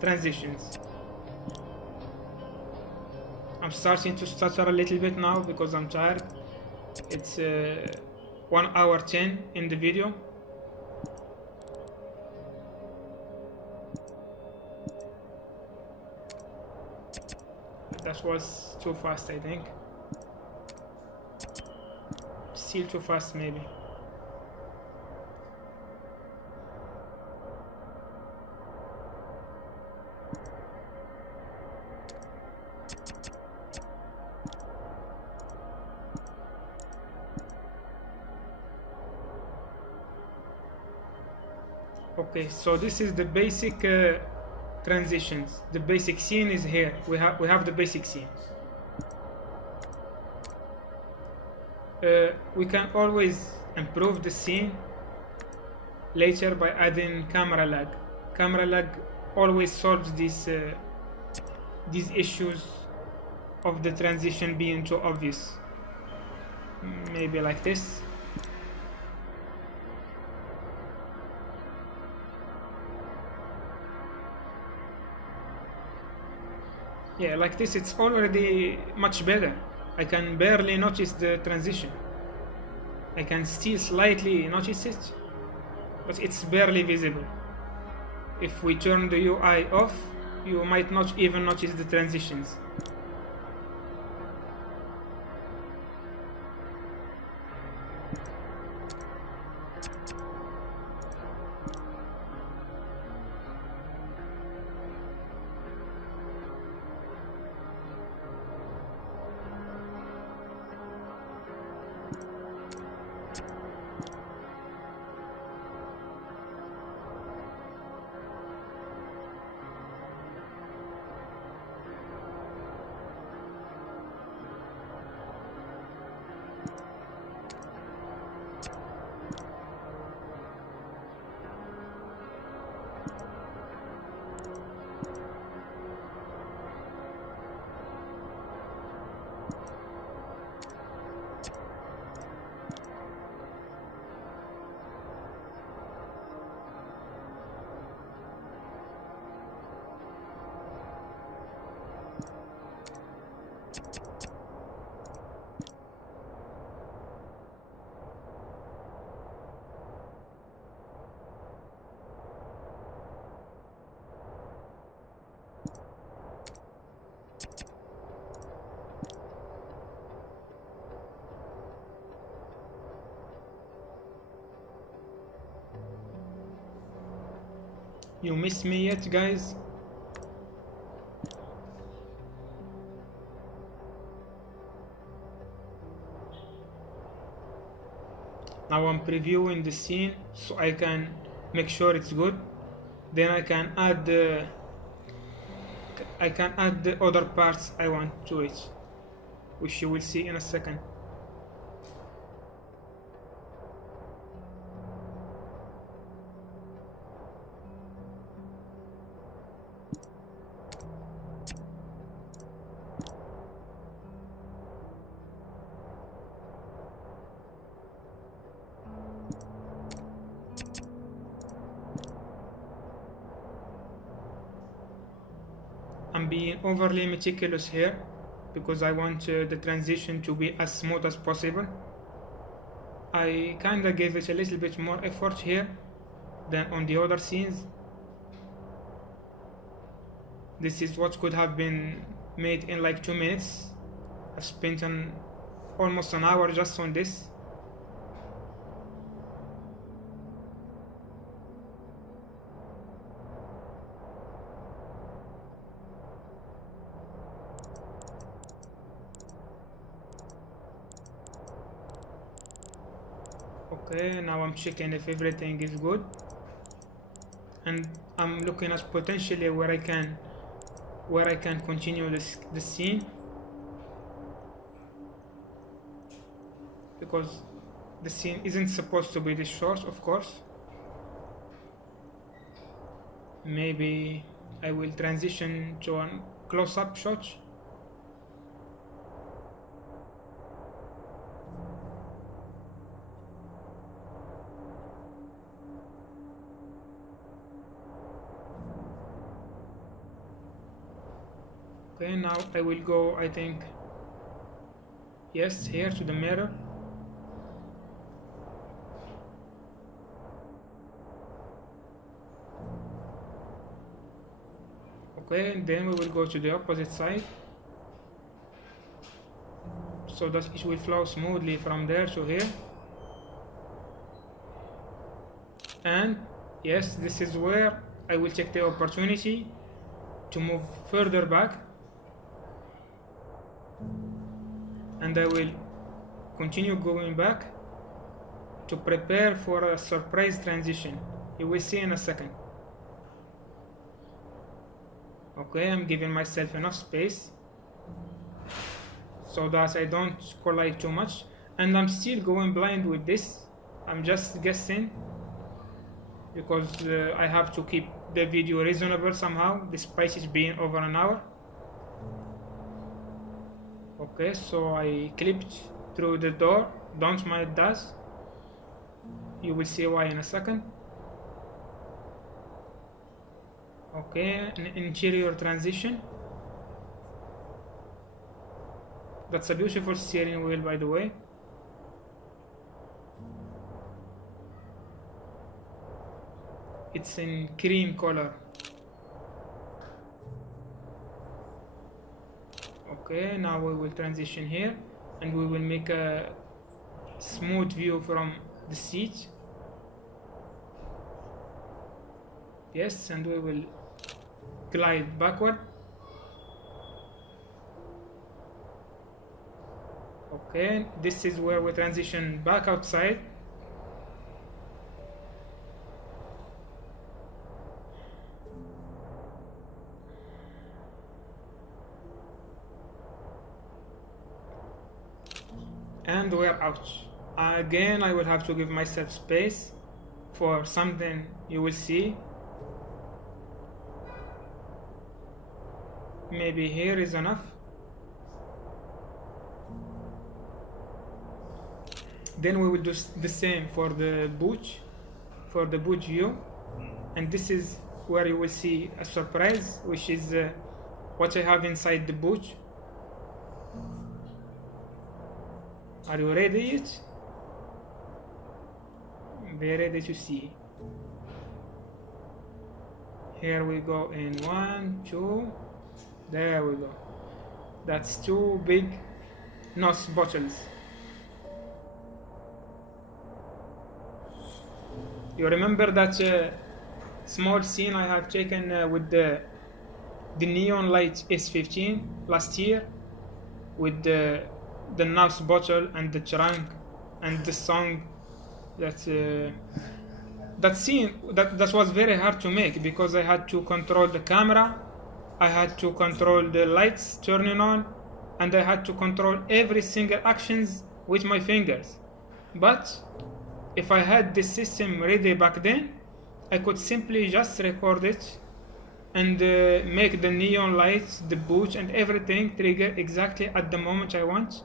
transitions. I'm starting to stutter a little bit now because I'm tired. It's 1 hour 10 in the video. That was too fast, I think. Still too fast, maybe. Okay, so this is the basic transitions. The basic scene is here. We have the basic scene. We can always improve the scene later by adding camera lag. Camera lag always solves these issues of the transition being too obvious. Maybe like this. Yeah, like this it's already much better. I can barely notice the transition. I can still slightly notice it, but it's barely visible. If we turn the UI off, you might not even notice the transitions. You miss me yet, guys? Now I'm previewing the scene so I can make sure it's good. Then I can add the other parts I want to it, which you will see in a second. I'm being overly meticulous here because I want the transition to be as smooth as possible. I kinda gave it a little bit more effort here than on the other scenes. This is what could have been made in like 2 minutes. I've spent almost an hour just on this. Okay, now I'm checking if everything is good, and I'm looking at potentially where I can continue the scene, because the scene isn't supposed to be this short, of course. Maybe I will transition to a close-up shot. Okay, now I will go, I think, yes, here to the mirror. Okay, and then we will go to the opposite side so that it will flow smoothly from there to here. And yes, this is where I will take the opportunity to move further back, and I will continue going back to prepare for a surprise transition. You will see in a second. Okay, I'm giving myself enough space so that I don't collide too much. and I'm still going blind with this. I'm just guessing because I have to keep the video reasonable somehow despite it being over an hour. Okay, so I clipped through the door. Don't mind that. You will see why in a second. Okay, an interior transition. That's a beautiful steering wheel, by the way. It's in cream color. Okay, now we will transition here and we will make a smooth view from the seat. Yes, and we will glide backward. Okay, this is where we transition back outside. And we're out. Again, I will have to give myself space for something you will see. Maybe here is enough. Then we will do the same for the boot, view. And this is where you will see a surprise, which is what I have inside the boot. Are you ready yet? Be ready to see. Here we go in 1, 2. There we go. That's 2 big nose bottles. You remember that small scene I have taken with the neon light S15 last year, with the nose bottle and the trunk and the song? That scene that was very hard to make because I had to control the camera, I had to control the lights turning on, and I had to control every single actions with my fingers. But if I had this system ready back then, I could simply just record it and make the neon lights, the boot, and everything trigger exactly at the moment I want,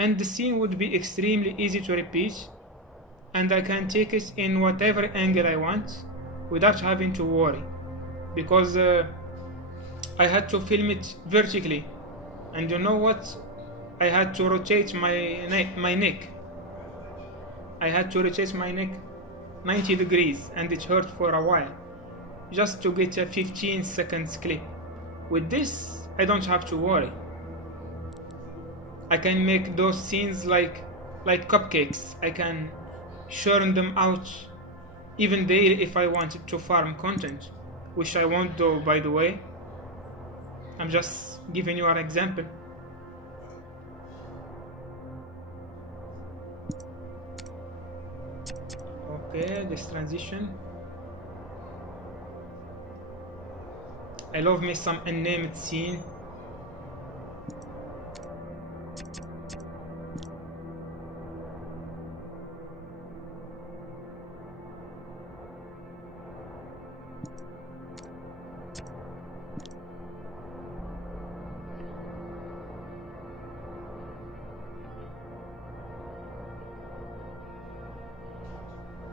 and the scene would be extremely easy to repeat, and I can take it in whatever angle I want without having to worry, because I had to film it vertically, and you know what? I had to rotate my neck. I had to rotate my neck 90 degrees, and it hurt for a while, just to get a 15 seconds clip. With this, I don't have to worry. I can make those scenes like cupcakes. I can churn them out even daily if I wanted to farm content, which I won't do, by the way. I'm just giving you an example. Okay, this transition. I love me some unnamed scene.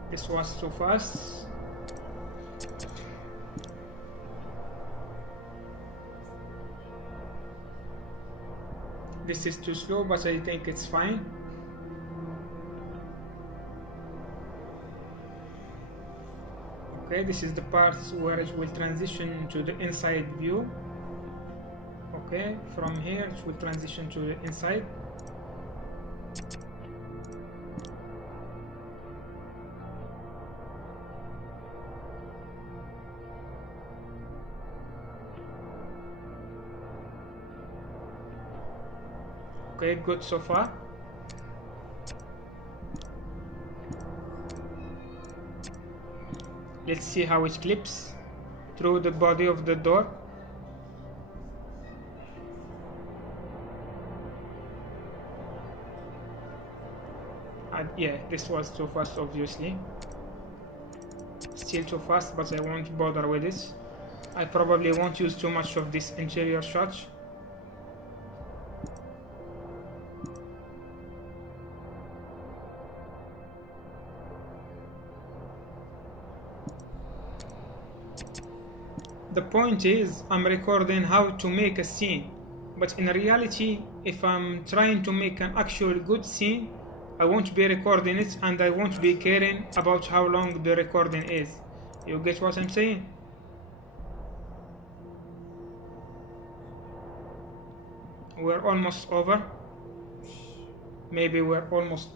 This was too fast. This is too slow, but I think it's fine. Okay, this is the part where it will transition to the inside view. Okay, from here it will transition to the inside. Okay, good so far. Let's see how it clips through the body of the door. Yeah, this was too fast, obviously. Still too fast, but I won't bother with it. I probably won't use too much of this interior shot. The point is, I'm recording how to make a scene, but in reality, if I'm trying to make an actual good scene, I won't be recording it and I won't be caring about how long the recording is. You get what I'm saying? We're almost over. Maybe we're almost.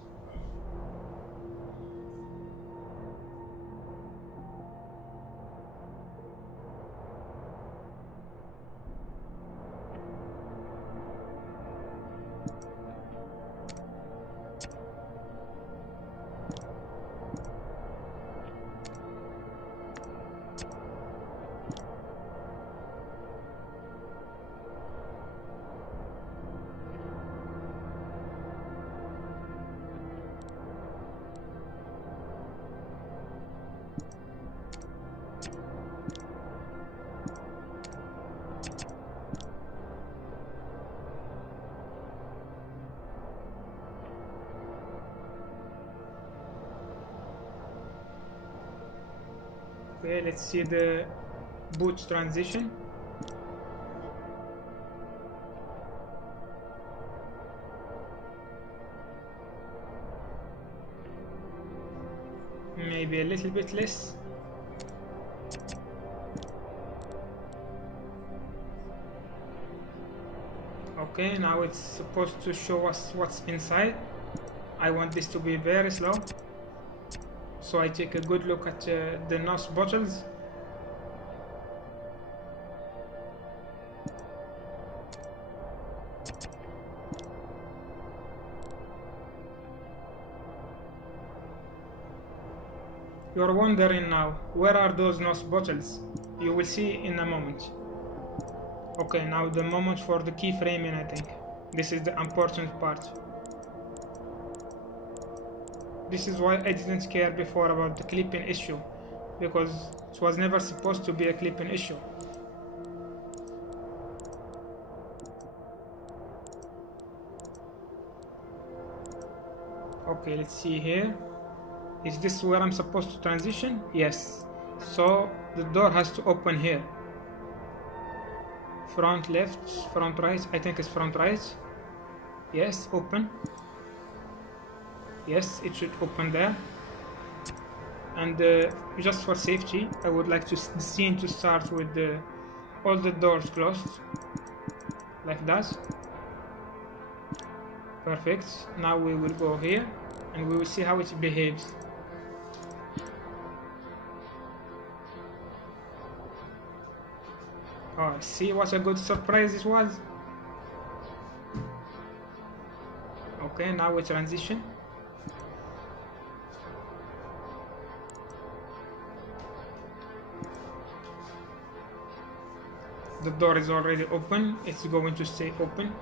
Okay, let's see the boot transition. Maybe a little bit less. Okay, now it's supposed to show us what's inside. I want this to be very slow. So I take a good look at the NOS bottles. You're wondering now, where are those NOS bottles? You will see in a moment. Okay, now the moment for the keyframing, I think. This is the important part. This is why I didn't care before about the clipping issue, because it was never supposed to be a clipping issue. Okay, let's see here. Is this where I'm supposed to transition? Yes. So the door has to open here. Front left, front right, I think it's front right. Yes, open. Yes, it should open there. And just for safety, I would like the scene to start with all the doors closed, like that. Perfect. Now we will go here and we will see how it behaves. Oh, see what a good surprise it was. Okay, now we transition. The door is already open. It's going to stay open.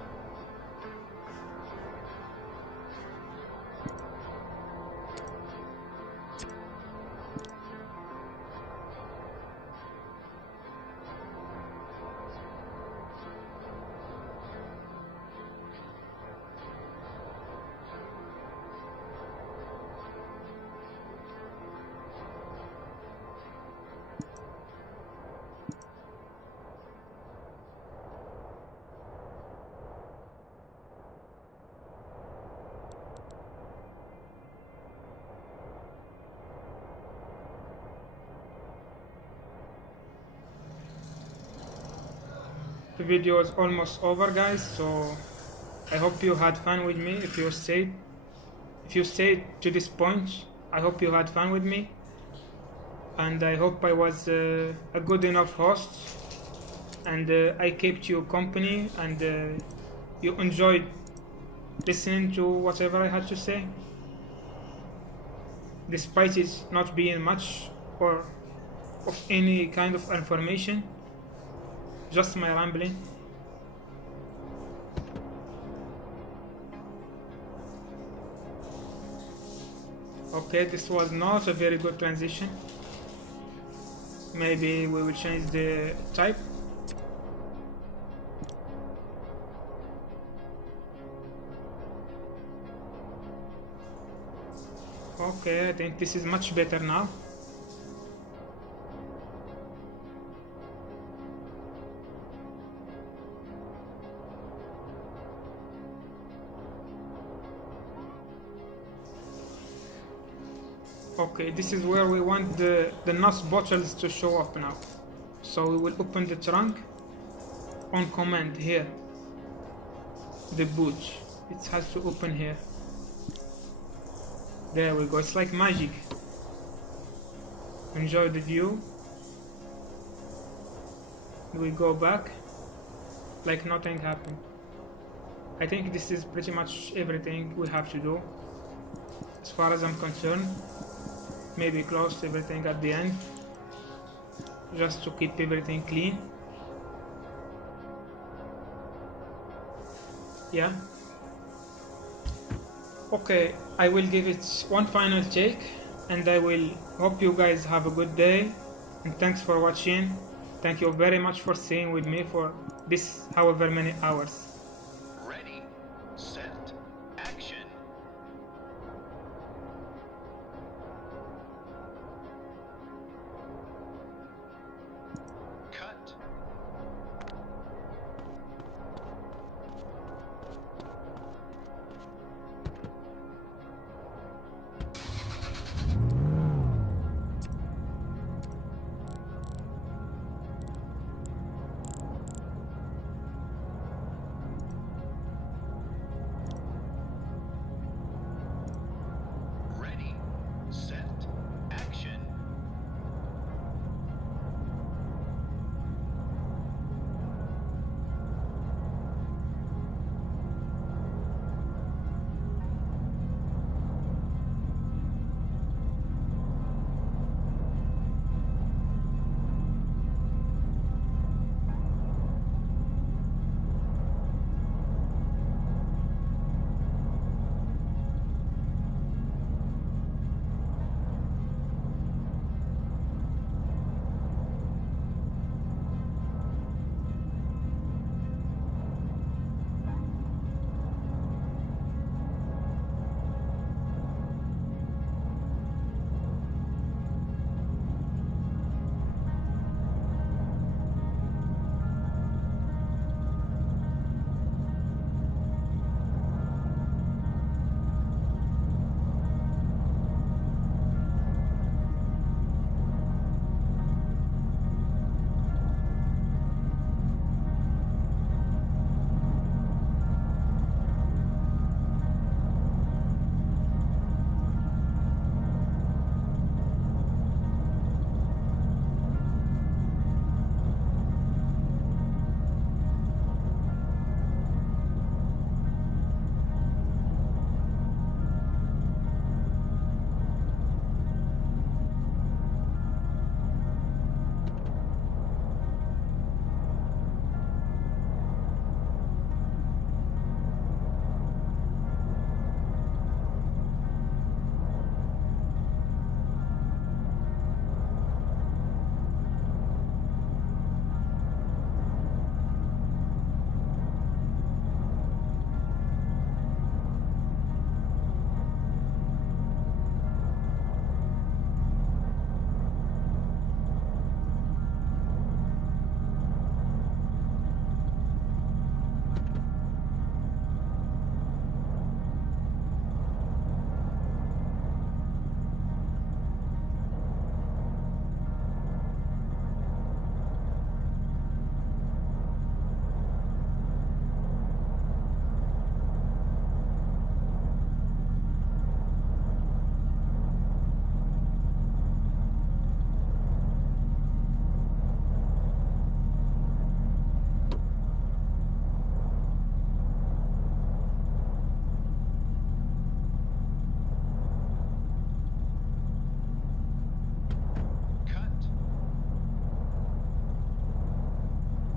The video is almost over, guys, so I hope you had fun with me. If you stayed to this point, I hope you had fun with me, and I hope I was a good enough host, and I kept you company, and you enjoyed listening to whatever I had to say, despite it not being much or of any kind of information. Just my rambling. Okay, this was not a very good transition. Maybe we will change the type. Okay, I think this is much better now. Okay, this is where we want the NOS bottles to show up now. So we will open the trunk on command here. The boot, it has to open here. There we go, it's like magic. Enjoy the view. We go back like nothing happened. I think this is pretty much everything we have to do as far as I'm concerned. Maybe close everything at the end just to keep everything clean. Yeah. Okay, I will give it one final take and I will hope you guys have a good day, and thanks for watching. Thank you very much for staying with me for this however many hours.